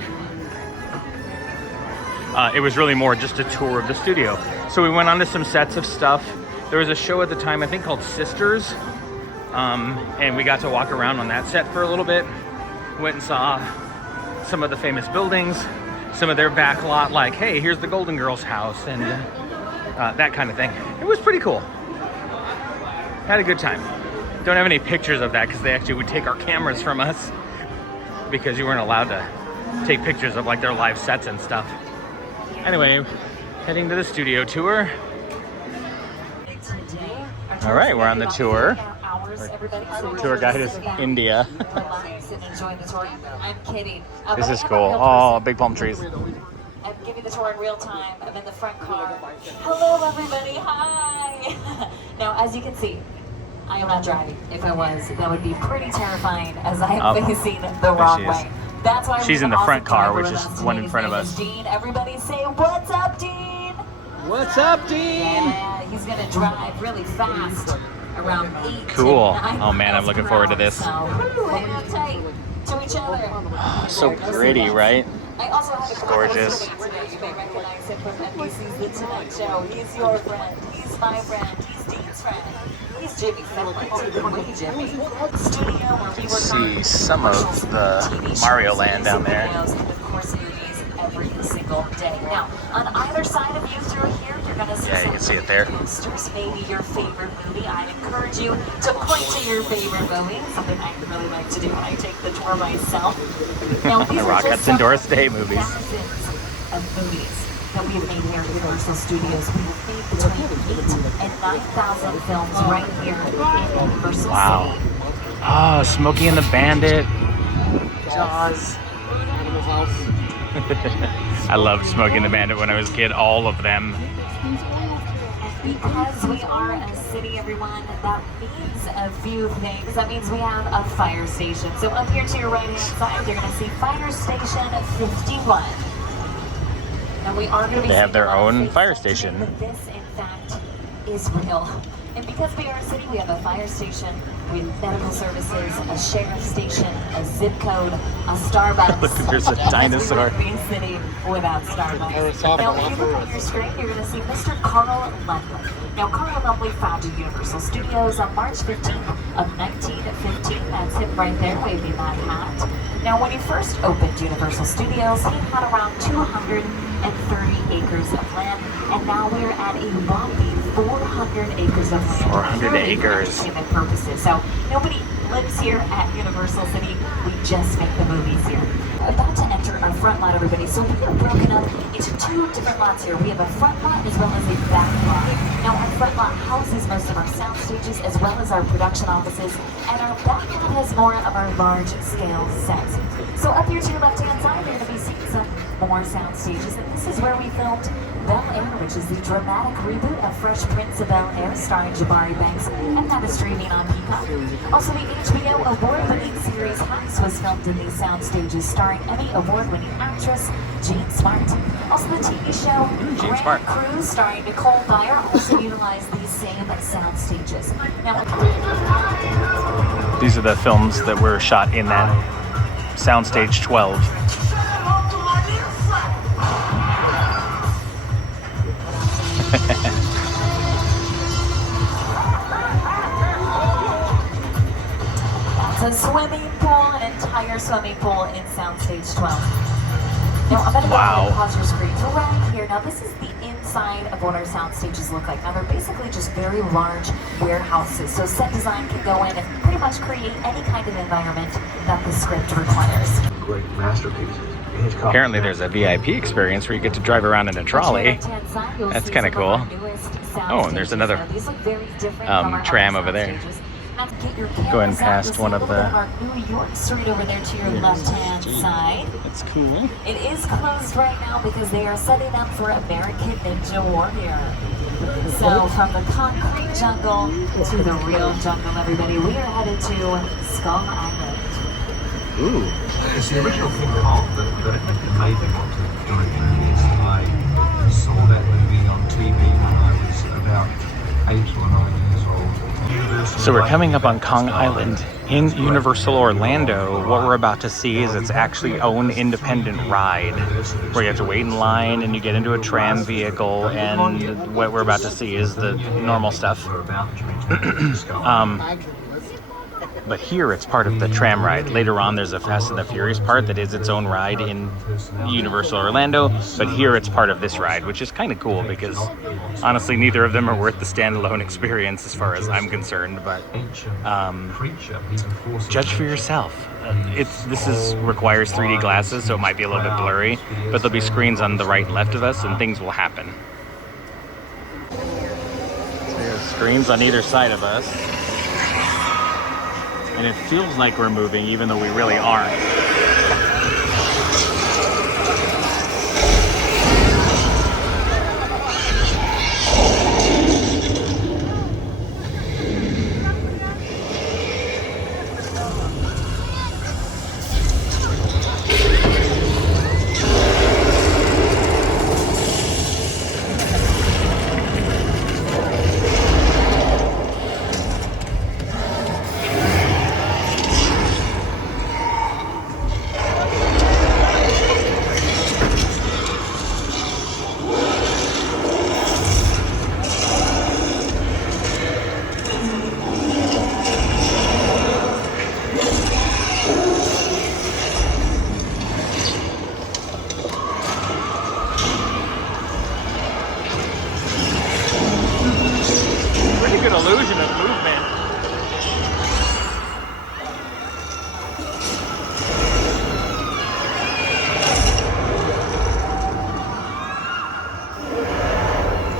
It was really more just a tour of the studio. So we went on to some sets of stuff. There was a show at the time, I think, called Sisters. And we got to walk around on that set for a little bit. Went and saw some of the famous buildings, some of their back lot, like, hey, here's the Golden Girls house, and that kind of thing. It was pretty cool. Had a good time. Don't have any pictures of that because they actually would take our cameras from us because you weren't allowed to take pictures of like their live sets and stuff. Anyway, heading to the studio tour. All right, we're on the tour. Our tour guide is India. I'm kidding. This is cool. Oh, big palm trees. I'm giving the tour in real time. I'm in the front car. Hello, everybody. Hi. Now, as you can see, I am not driving. If I was, that would be pretty terrifying as I am facing the wrong way. That's why she's in the front car, which is one in front of us. Dean, everybody say, what's up, Dean? What's up, Dean? Yeah, he's going to drive really fast. Around 8 cool. to 9 Oh man, I'm looking forward to this. So, hang on tight to each other. So pretty, right? I also have a gorgeous. You may recognize him from NBC's The Tonight Show. He's your friend. He's my friend. He's Dean's friend. He's Jimmy Fallon. Way Jimmy. Studio where we work See some of the Mario Land down there. And of course, movies every every single day. Now, on either side of you through here, you're going to see Yeah, you some can see it there. posters, maybe your favorite movie. I'd encourage you to point to your favorite movie, something I really like to do when I take the tour myself. Now, these are Rock just Hudson some Doris Day movies. thousands of movies that we have made here at Universal Studios. We have made between 8,000 and 9,000 films right here in Universal Wow. City. Oh, Smokey and the Bandit. Jaws. Animal House. I loved Smokey and the Bandit when I was a kid, all of them. Because we are a city, everyone, that means a few things. That means we have a fire station. So up here to your right-hand side, you're going to see Fire Station 51. And we are going to be They have seeing their a lot of own things fire that station. today, but this, in fact, is real. And because we are a city, we have a fire station with medical services, a sheriff station, a zip code, a Starbucks. Look, there's a dinosaur. We wouldn't be a city without Starbucks. Now, if you look on your screen, you're going to see Mr. Carl Lumley. Now, Carl Lumley founded Universal Studios on March 15th of 1915. That's him right there, waving that hat. Now, when he first opened Universal Studios, he had around 230 acres of land, and now we're at a whopping 400 acres of land. 400 purely acres. for entertainment purposes. So nobody lives here at Universal City. We just make the movies here. About to enter our front lot, everybody. So we are broken up into two different lots here. We have a front lot as well as a back lot. Now our front lot houses most of our sound stages as well as our production offices, and our back lot has more of our large scale sets. So up here to your left hand side, you're going to be seeing some more sound stages, and this is where we filmed Bel Air, which is the dramatic reboot of Fresh Prince of Bel Air starring Jabari Banks, and that is streaming on Peacock. Also, the HBO award-winning series House was filmed in these sound stages starring Emmy award-winning actress Jean Smart. Also, the TV show Jean Grand Smart. Cruise starring Nicole Byer also utilized these same sound stages. Now, These are the films that were shot in that Soundstage 12. it's a swimming pool, an entire swimming pool in Soundstage 12. Now, I'm going to go ahead and pause your screen right here. Now, this is the inside of what our sound stages look like. Now, they're basically just very large warehouses. So set design can go in and pretty much create any kind of environment that the script requires. Great masterpieces. Apparently there's a VIP experience where you get to drive around in a trolley. That's kind of cool. Oh, and there's another tram over there. Going past one of the... Our New York Street over there to your left-hand side. That's cool. It is closed right now because they are setting up for American Ninja Warrior. So from the concrete jungle to the real jungle, everybody, we are headed to Skull Island. Ooh. It's the original thing that made me want to direct movies. I saw that movie on TV when I was about 8 or 9 years old. So we're coming up on Kong Island in Universal Orlando. What we're about to see is its actually own independent ride where you have to wait in line and you get into a tram vehicle, and what we're about to see is the normal stuff. But here it's part of the tram ride. Later on there's a Fast and the Furious part that is its own ride in Universal Orlando, but here it's part of this ride, which is kind of cool because honestly neither of them are worth the standalone experience as far as I'm concerned, but judge for yourself. This requires 3D glasses, so it might be a little bit blurry, but there'll be screens on the right and left of us and things will happen. So there's screens on either side of us. And it feels like we're moving even though we really aren't.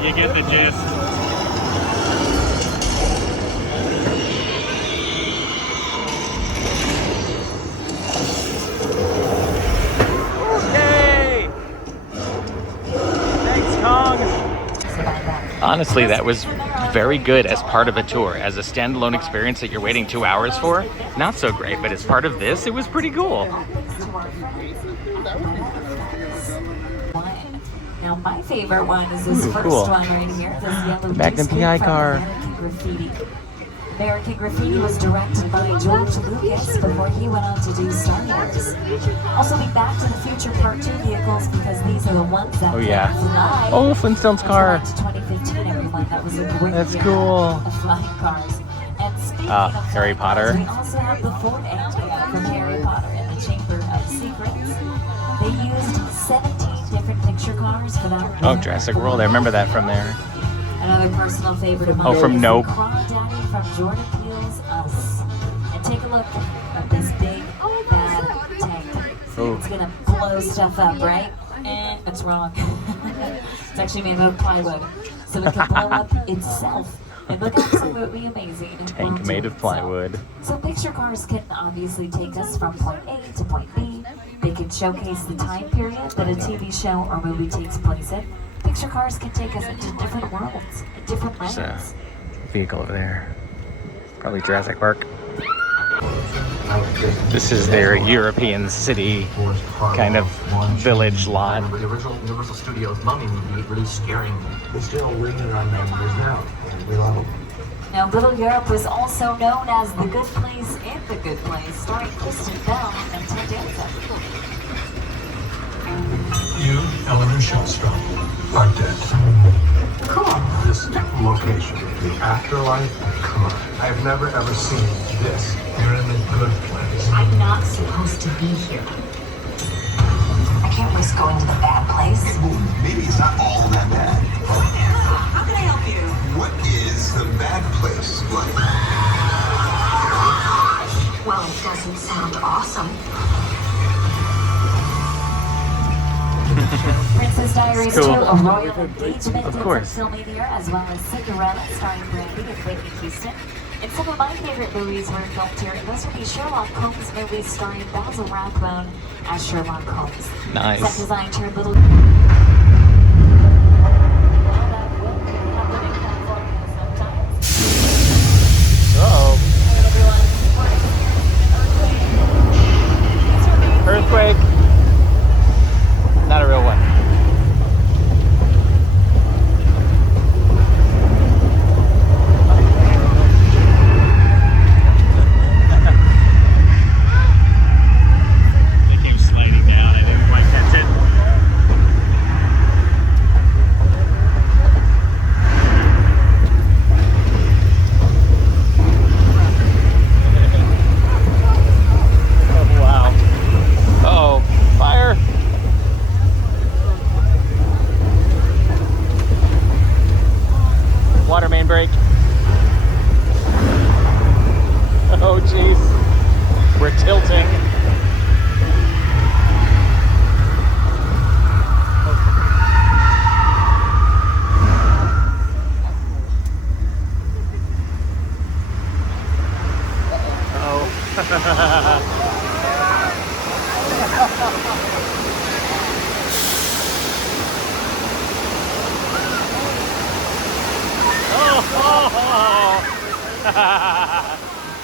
You get the gist. Okay. Thanks, Kong. Honestly, that was very good as part of a tour. As a standalone experience that you're waiting 2 hours for, not so great, but as part of this, it was pretty cool. Now my favorite one is this first cool. one right here, this yellow Magnum PI car. American Graffiti. American Graffiti was directed by George Lucas before he went on to do Star Wars. Also the Back to the Future Part 2 vehicles, because these are the ones that yeah. fly. Oh, Flintstone's car. To 2015, everyone. That was a great That's year cool. of flying cars. And speaking of Harry flying cars, Potter. we also have the Ford Anglia from Harry Potter and the Chamber of Secrets. They used 17 different picture cars for that. Oh, Jurassic World. I remember that from there. Another personal favorite of mine. Oh, from is Nope. the Crawdaddy from Jordan Peele's Us. And take a look at this big bad tank. Ooh. It's gonna blow stuff up, right? That's wrong. It's actually made out of plywood, so it can blow up itself. And look absolutely amazing. And Tank blow made to of plywood. itself. So picture cars can obviously take us from point A to point B. They can showcase the time period that a TV show or movie takes place in. Picture cars can take us into different worlds, different There's a realms. vehicle over there. Probably Jurassic Park. This is their European city kind of village lot. The original Universal Studios Mummy movie really scaring me. It's still ringing on memories now, and we love them. Now, Little Europe was also known as The Good Place in The Good Place, starring Kristen Bell and Ted Danson. You, Eleanor Shellstrom, are dead. Cool. This location, the afterlife, come on. I've never ever seen this. You're in the good place. I'm not supposed to be here. I can't risk going to the bad place. Maybe it's not all that bad. How can I help you? What is the bad place like? Well, it doesn't sound awesome. Princess Diaries 2, Cool. A Royal Engagement, Of course. filming here, as well as Cinderella, starring Brandy and Whitney Houston. And some of my favorite movies were filmed here, and those would be Sherlock Holmes movies starring Basil Rathbone as Sherlock Holmes. Nice. Set designed here, little. Uh-oh. Earthquake. Not a real one. It keeps sliding down. I didn't quite catch it. Oh, wow. Uh-oh. Fire. Water main break. Oh, jeez. We're tilting.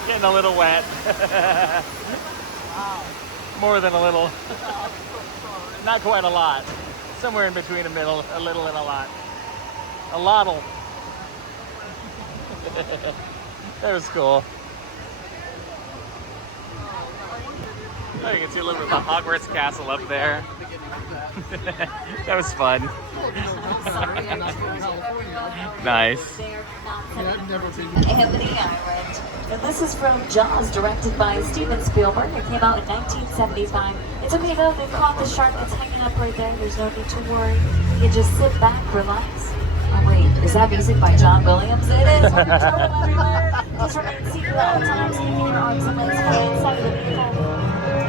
Getting a little wet. More than a little. Not quite a lot. Somewhere in between a little and a lot. A lottle. That was cool. Oh, you can see a little bit of the Hogwarts castle up there. That was fun. Nice. Ebony Island. And this is from Jaws, directed by Steven Spielberg. It came out in 1975. It's okay though, they've caught the shark that's hanging up right there. There's no need to worry. You just sit back, relax. Oh wait, is that music by John Williams? It is. When you're trouble everywhere, just remain seated at all times, keeping your arms and legs free inside of the vehicle.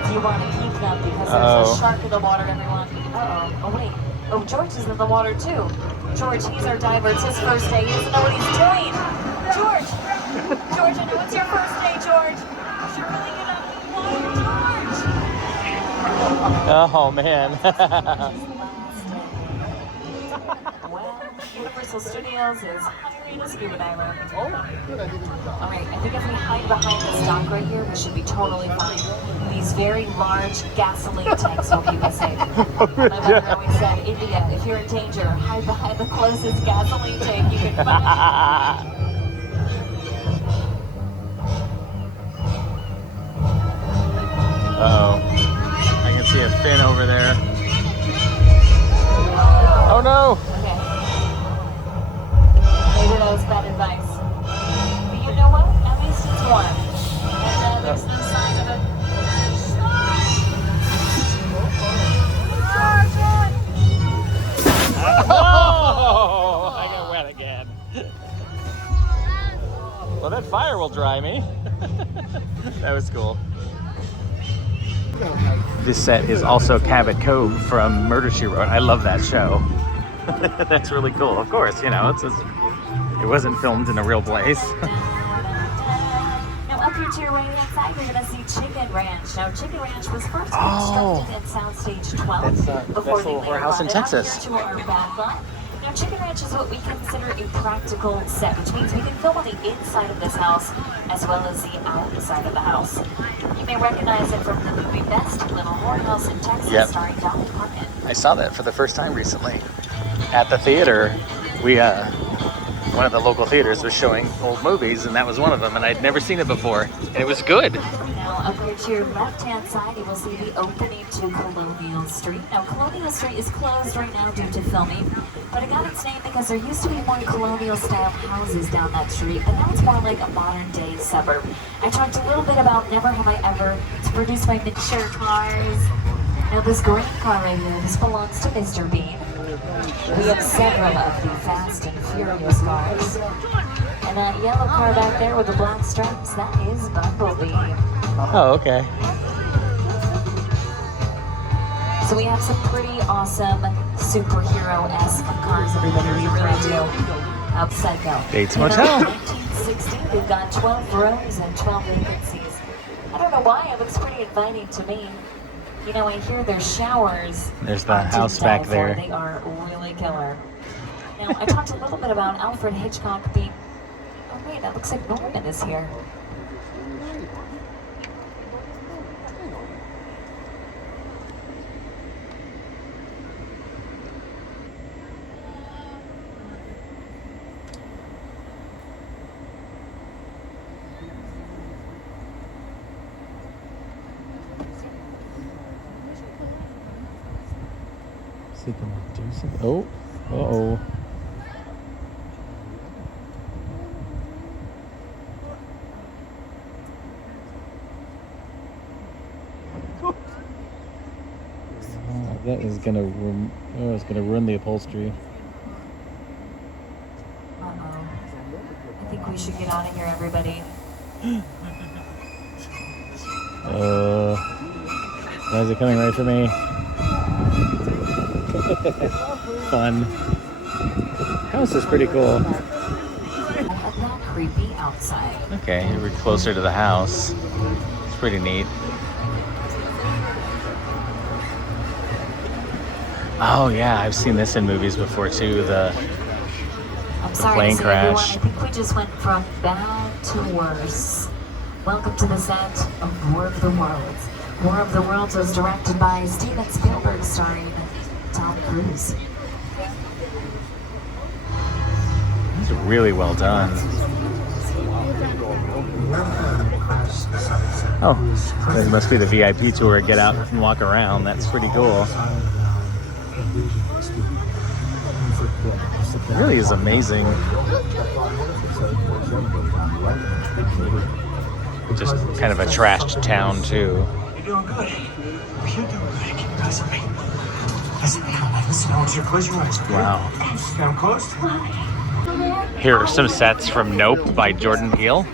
If you want to keep them, because there's a shark in the water, everyone. Uh-oh. Oh wait, Oh, George is in the water too. George, he's our diver. It's his first day. He doesn't know what he's doing. George! George, I know it's your first day, George. You should really get out of the water, George! Oh, man. Well, Universal Studios is hiring a scuba diver. Oh, good. I didn't know. Alright, I think if we hide behind this dock right here, we should be totally fine. These very large gasoline tanks will keep us safe. My mother always said, India, if you're in danger, hide behind the closest gasoline tank you can find. Uh-oh. I can see a fin over there. Oh no! Okay. Maybe that was bad advice. But you know what? At least it's warm. And there's no sign of it. Oh! I got wet again. Well, that fire will dry me. That was cool. This set is also Cabot Cove from Murder, She Wrote. I love that show. That's really cool. Of course, you know, it wasn't filmed in a real place. Now up here to your right hand side, you're going to see Chicken Ranch. Now Chicken Ranch was first constructed in Soundstage 12 That's before a little they warehouse in brought it Texas. out here to our back lot. Now Chicken Ranch is what we consider a practical set, which means we can film on the inside of this house as well as the outside of the house. You may recognize it from the movie Best Little Whorehouse in Texas, starring Dolly Parton. I saw that for the first time recently at the theater. One of the local theaters was showing old movies, and that was one of them, and I'd never seen it before, and it was good. Now, up here to your left-hand side, you will see the opening to Colonial Street. Now, Colonial Street is closed right now due to filming, but it got its name because there used to be more colonial-style houses down that street, but now it's more like a modern-day suburb. I talked a little bit about Never Have I Ever. It's produced by miniature cars. Now, this green car right here, this belongs to Mr. Bean. We have several of the Fast and Furious cars. And that yellow car back there with the black stripes, that is Bumblebee. Oh, okay. So we have some pretty awesome superhero-esque cars, everybody. We really do. Psycho. Bates In Motel. 1960, we've got 12 rooms and 12 vacancies. I don't know why, it looks pretty inviting to me. You know, I hear there's showers. There's the house back there. They are really killer. Now, I talked a little bit about Alfred Hitchcock being... Oh, wait, that looks like Norman is here. Is it gonna do something? Oh, uh-oh. That is gonna it's gonna ruin the upholstery. Uh-oh. I think we should get out of here, everybody. Why is it coming right for me? Fun. House is pretty cool. That creepy outside. Okay, we're closer to the house. It's pretty neat. Oh yeah, I've seen this in movies before too. I'm sorry plane to say, everyone, crash. I think we just went from bad to worse. Welcome to the set of War of the Worlds. War of the Worlds was directed by Steven Spielberg, starring Tom Cruise. It's really well done. Oh, there must be the VIP tour. Get out and walk around. That's pretty cool. It really is amazing. Just kind of a trashed town too. You're doing good. You're doing good. Keep listening. Listen now. Listen, I want you to close your eyes. Okay? Wow. Come close. Here are some sets from Nope by Jordan Peele.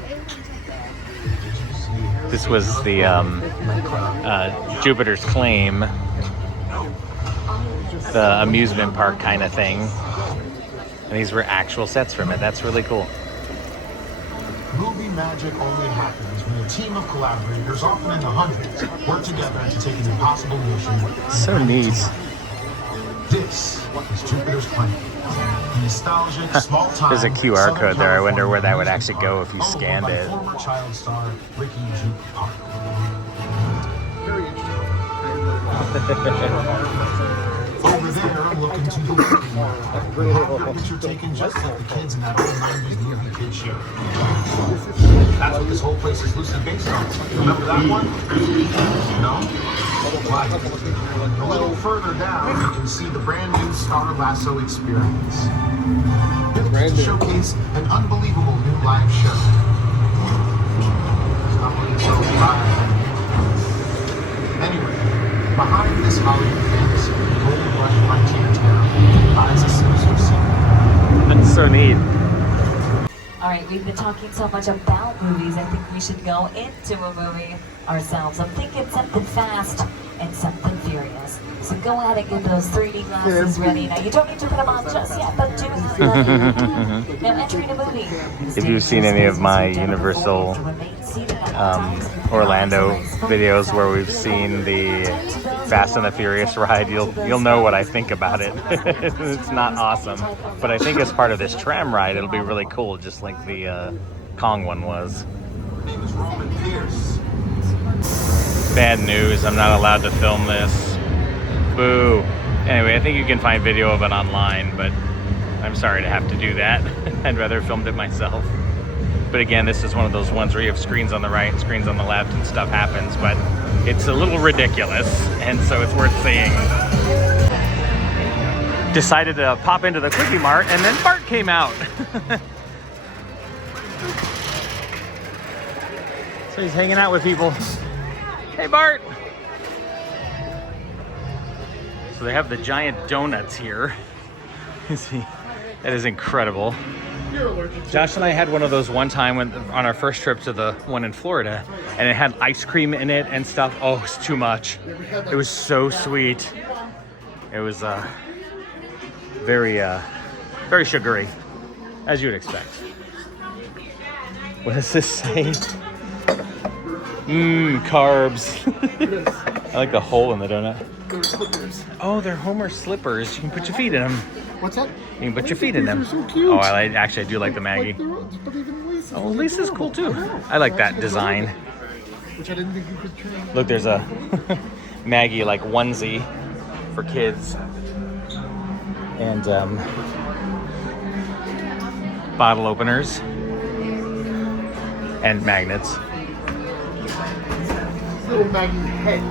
This was the Jupiter's Claim. the amusement park kind of thing. And these were actual sets from it. That's really cool. Movie magic only happens when a team of collaborators, often in the hundreds, work together to take an impossible mission. So neat. This is Jupiter's Planet. Nostalgic, small time. There's a QR Southern code there. I wonder where that would California actually go if you scanned by it. Former child star Ricky Juke Park. Very interesting. Over there, look into the living world. Have your picture taken just like the kids in that old 90s movie kid show. That's what this whole place is loosely based on. Remember that one? No? Right. A little further down, you can see the brand new Star Lasso experience. Built to showcase an unbelievable new live show. Stumbling so live. Anyway, behind this Hollywood fantasy, Gold Rush Frontier Town lies a sinister secret. That's so neat. All right, we've been talking so much about movies. I think we should go into a movie ourselves. I'm thinking something fast and something furious. So go ahead and get those 3D glasses ready. Now, you don't need to put them on just yet, but do have them. Now, entering a movie. If you've seen any of my Universal Orlando videos where we've seen the Fast and the Furious ride, you'll know what I think about it. It's not awesome, but I think as part of this tram ride, it'll be really cool, just like the Kong one was. Bad news, I'm not allowed to film this. Boo. Anyway, I think you can find video of it online, but I'm sorry to have to do that. I'd rather have filmed it myself. But again, this is one of those ones where you have screens on the right and screens on the left and stuff happens, but it's a little ridiculous, and so it's worth seeing. Decided to pop into the Quickie Mart, and then Bart came out. So he's hanging out with people. Hey, Bart! So they have the giant donuts here. That is incredible. Josh and I had one of those one time on our first trip to the one in Florida, and it had ice cream in it and stuff. Oh, it's too much. It was so sweet. It was very sugary, as you would expect. What does this say? Carbs. I like the hole in the donut. Oh, they're Homer slippers. You can put your feet in them. What's that? You can put your feet in them. So cute. Oh, I do like the Maggie. Oh, Lisa's cool too. I like that design. Which I didn't think you could turn. Look, there's a Maggie like onesie for kids. And bottle openers. And magnets. Little Maggie head.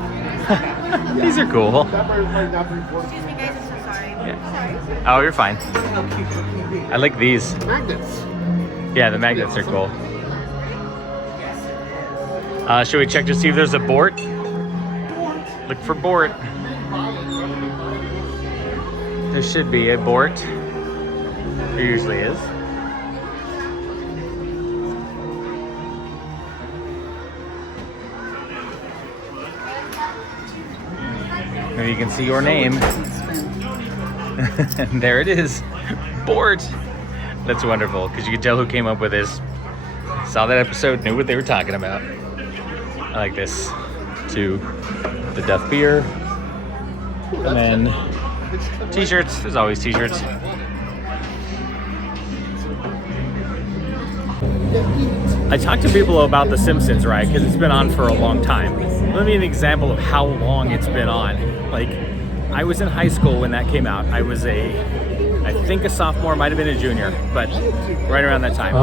These are cool. That might not be important. Excuse me, guys, I'm so sorry. Yeah. Oh, you're fine. I like these. Magnets. Yeah, the magnets are cool. Should we check to see if there's a Bort? Look for Bort. There should be a Bort. There usually is. Maybe you can see your name. And there it is. Bort. That's wonderful, because you can tell who came up with this. Saw that episode, knew what they were talking about. I like this too. The Duff beer. And then t-shirts. There's always t-shirts. I talked to people about The Simpsons ride because it's been on for a long time. Let me give you an example of how long it's been on. Like, I was in high school when that came out. I was I think a sophomore, might have been a junior, but right around that time.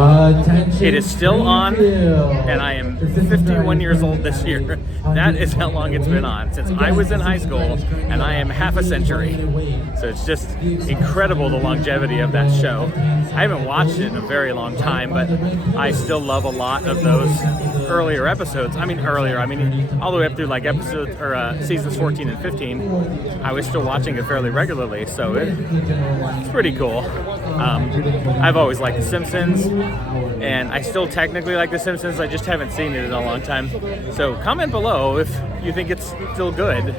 It is still on, and I am 51 years old this year. That is how long it's been on, since I was in high school, and I am half a century. So it's just incredible, the longevity of that show. I haven't watched it in a very long time, but I still love a lot of those earlier episodes. I mean, all the way up through like episodes or seasons 14 and 15. I was still watching it fairly regularly, so it's pretty cool. I've always liked The Simpsons, and I still technically like The Simpsons. I just haven't seen it in a long time. So comment below if you think it's still good,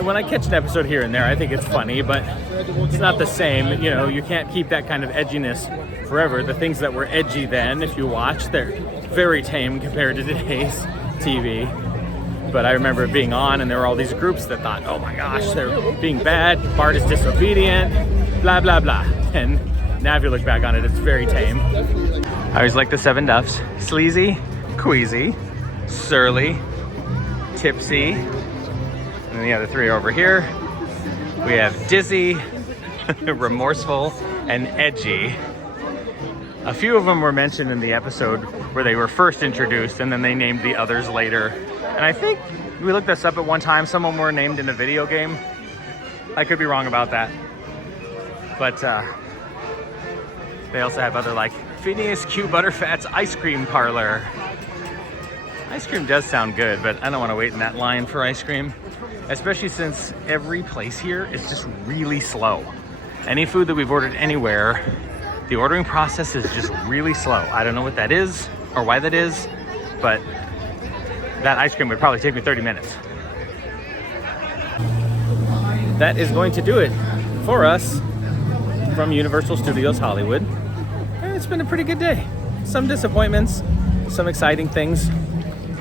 when I catch an episode here and there, I think it's funny, but it's not the same. You know, you can't keep that kind of edginess forever. The things that were edgy then, if you watch, they're very tame compared to today's TV. But I remember it being on, and there were all these groups that thought, oh my gosh, they're being bad, Bart is disobedient, blah, blah, blah. And now if you look back on it, it's very tame. I always like the 7 Duffs. Sleazy, queasy, surly, tipsy, and then the other 3 over here. We have dizzy, remorseful, and edgy. A few of them were mentioned in the episode where they were first introduced, and then they named the others later. And I think we looked this up at one time. Some of them were named in a video game. I could be wrong about that. But they also have other, like, Phineas Q Butterfat's Ice Cream Parlor. Ice cream does sound good, but I don't want to wait in that line for ice cream. Especially since every place here is just really slow. Any food that we've ordered anywhere, the ordering process is just really slow. I don't know what that is or why that is, but that ice cream would probably take me 30 minutes. That is going to do it for us from Universal Studios Hollywood. It's been a pretty good day. Some disappointments, some exciting things,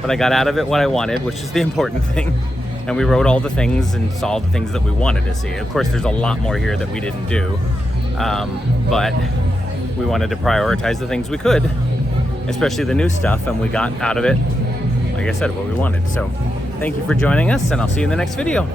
but I got out of it what I wanted, which is the important thing. And we rode all the things and saw all the things that we wanted to see. Of course, there's a lot more here that we didn't do, but we wanted to prioritize the things we could, especially the new stuff, and we got out of it, like I said, what we wanted. So thank you for joining us, and I'll see you in the next video.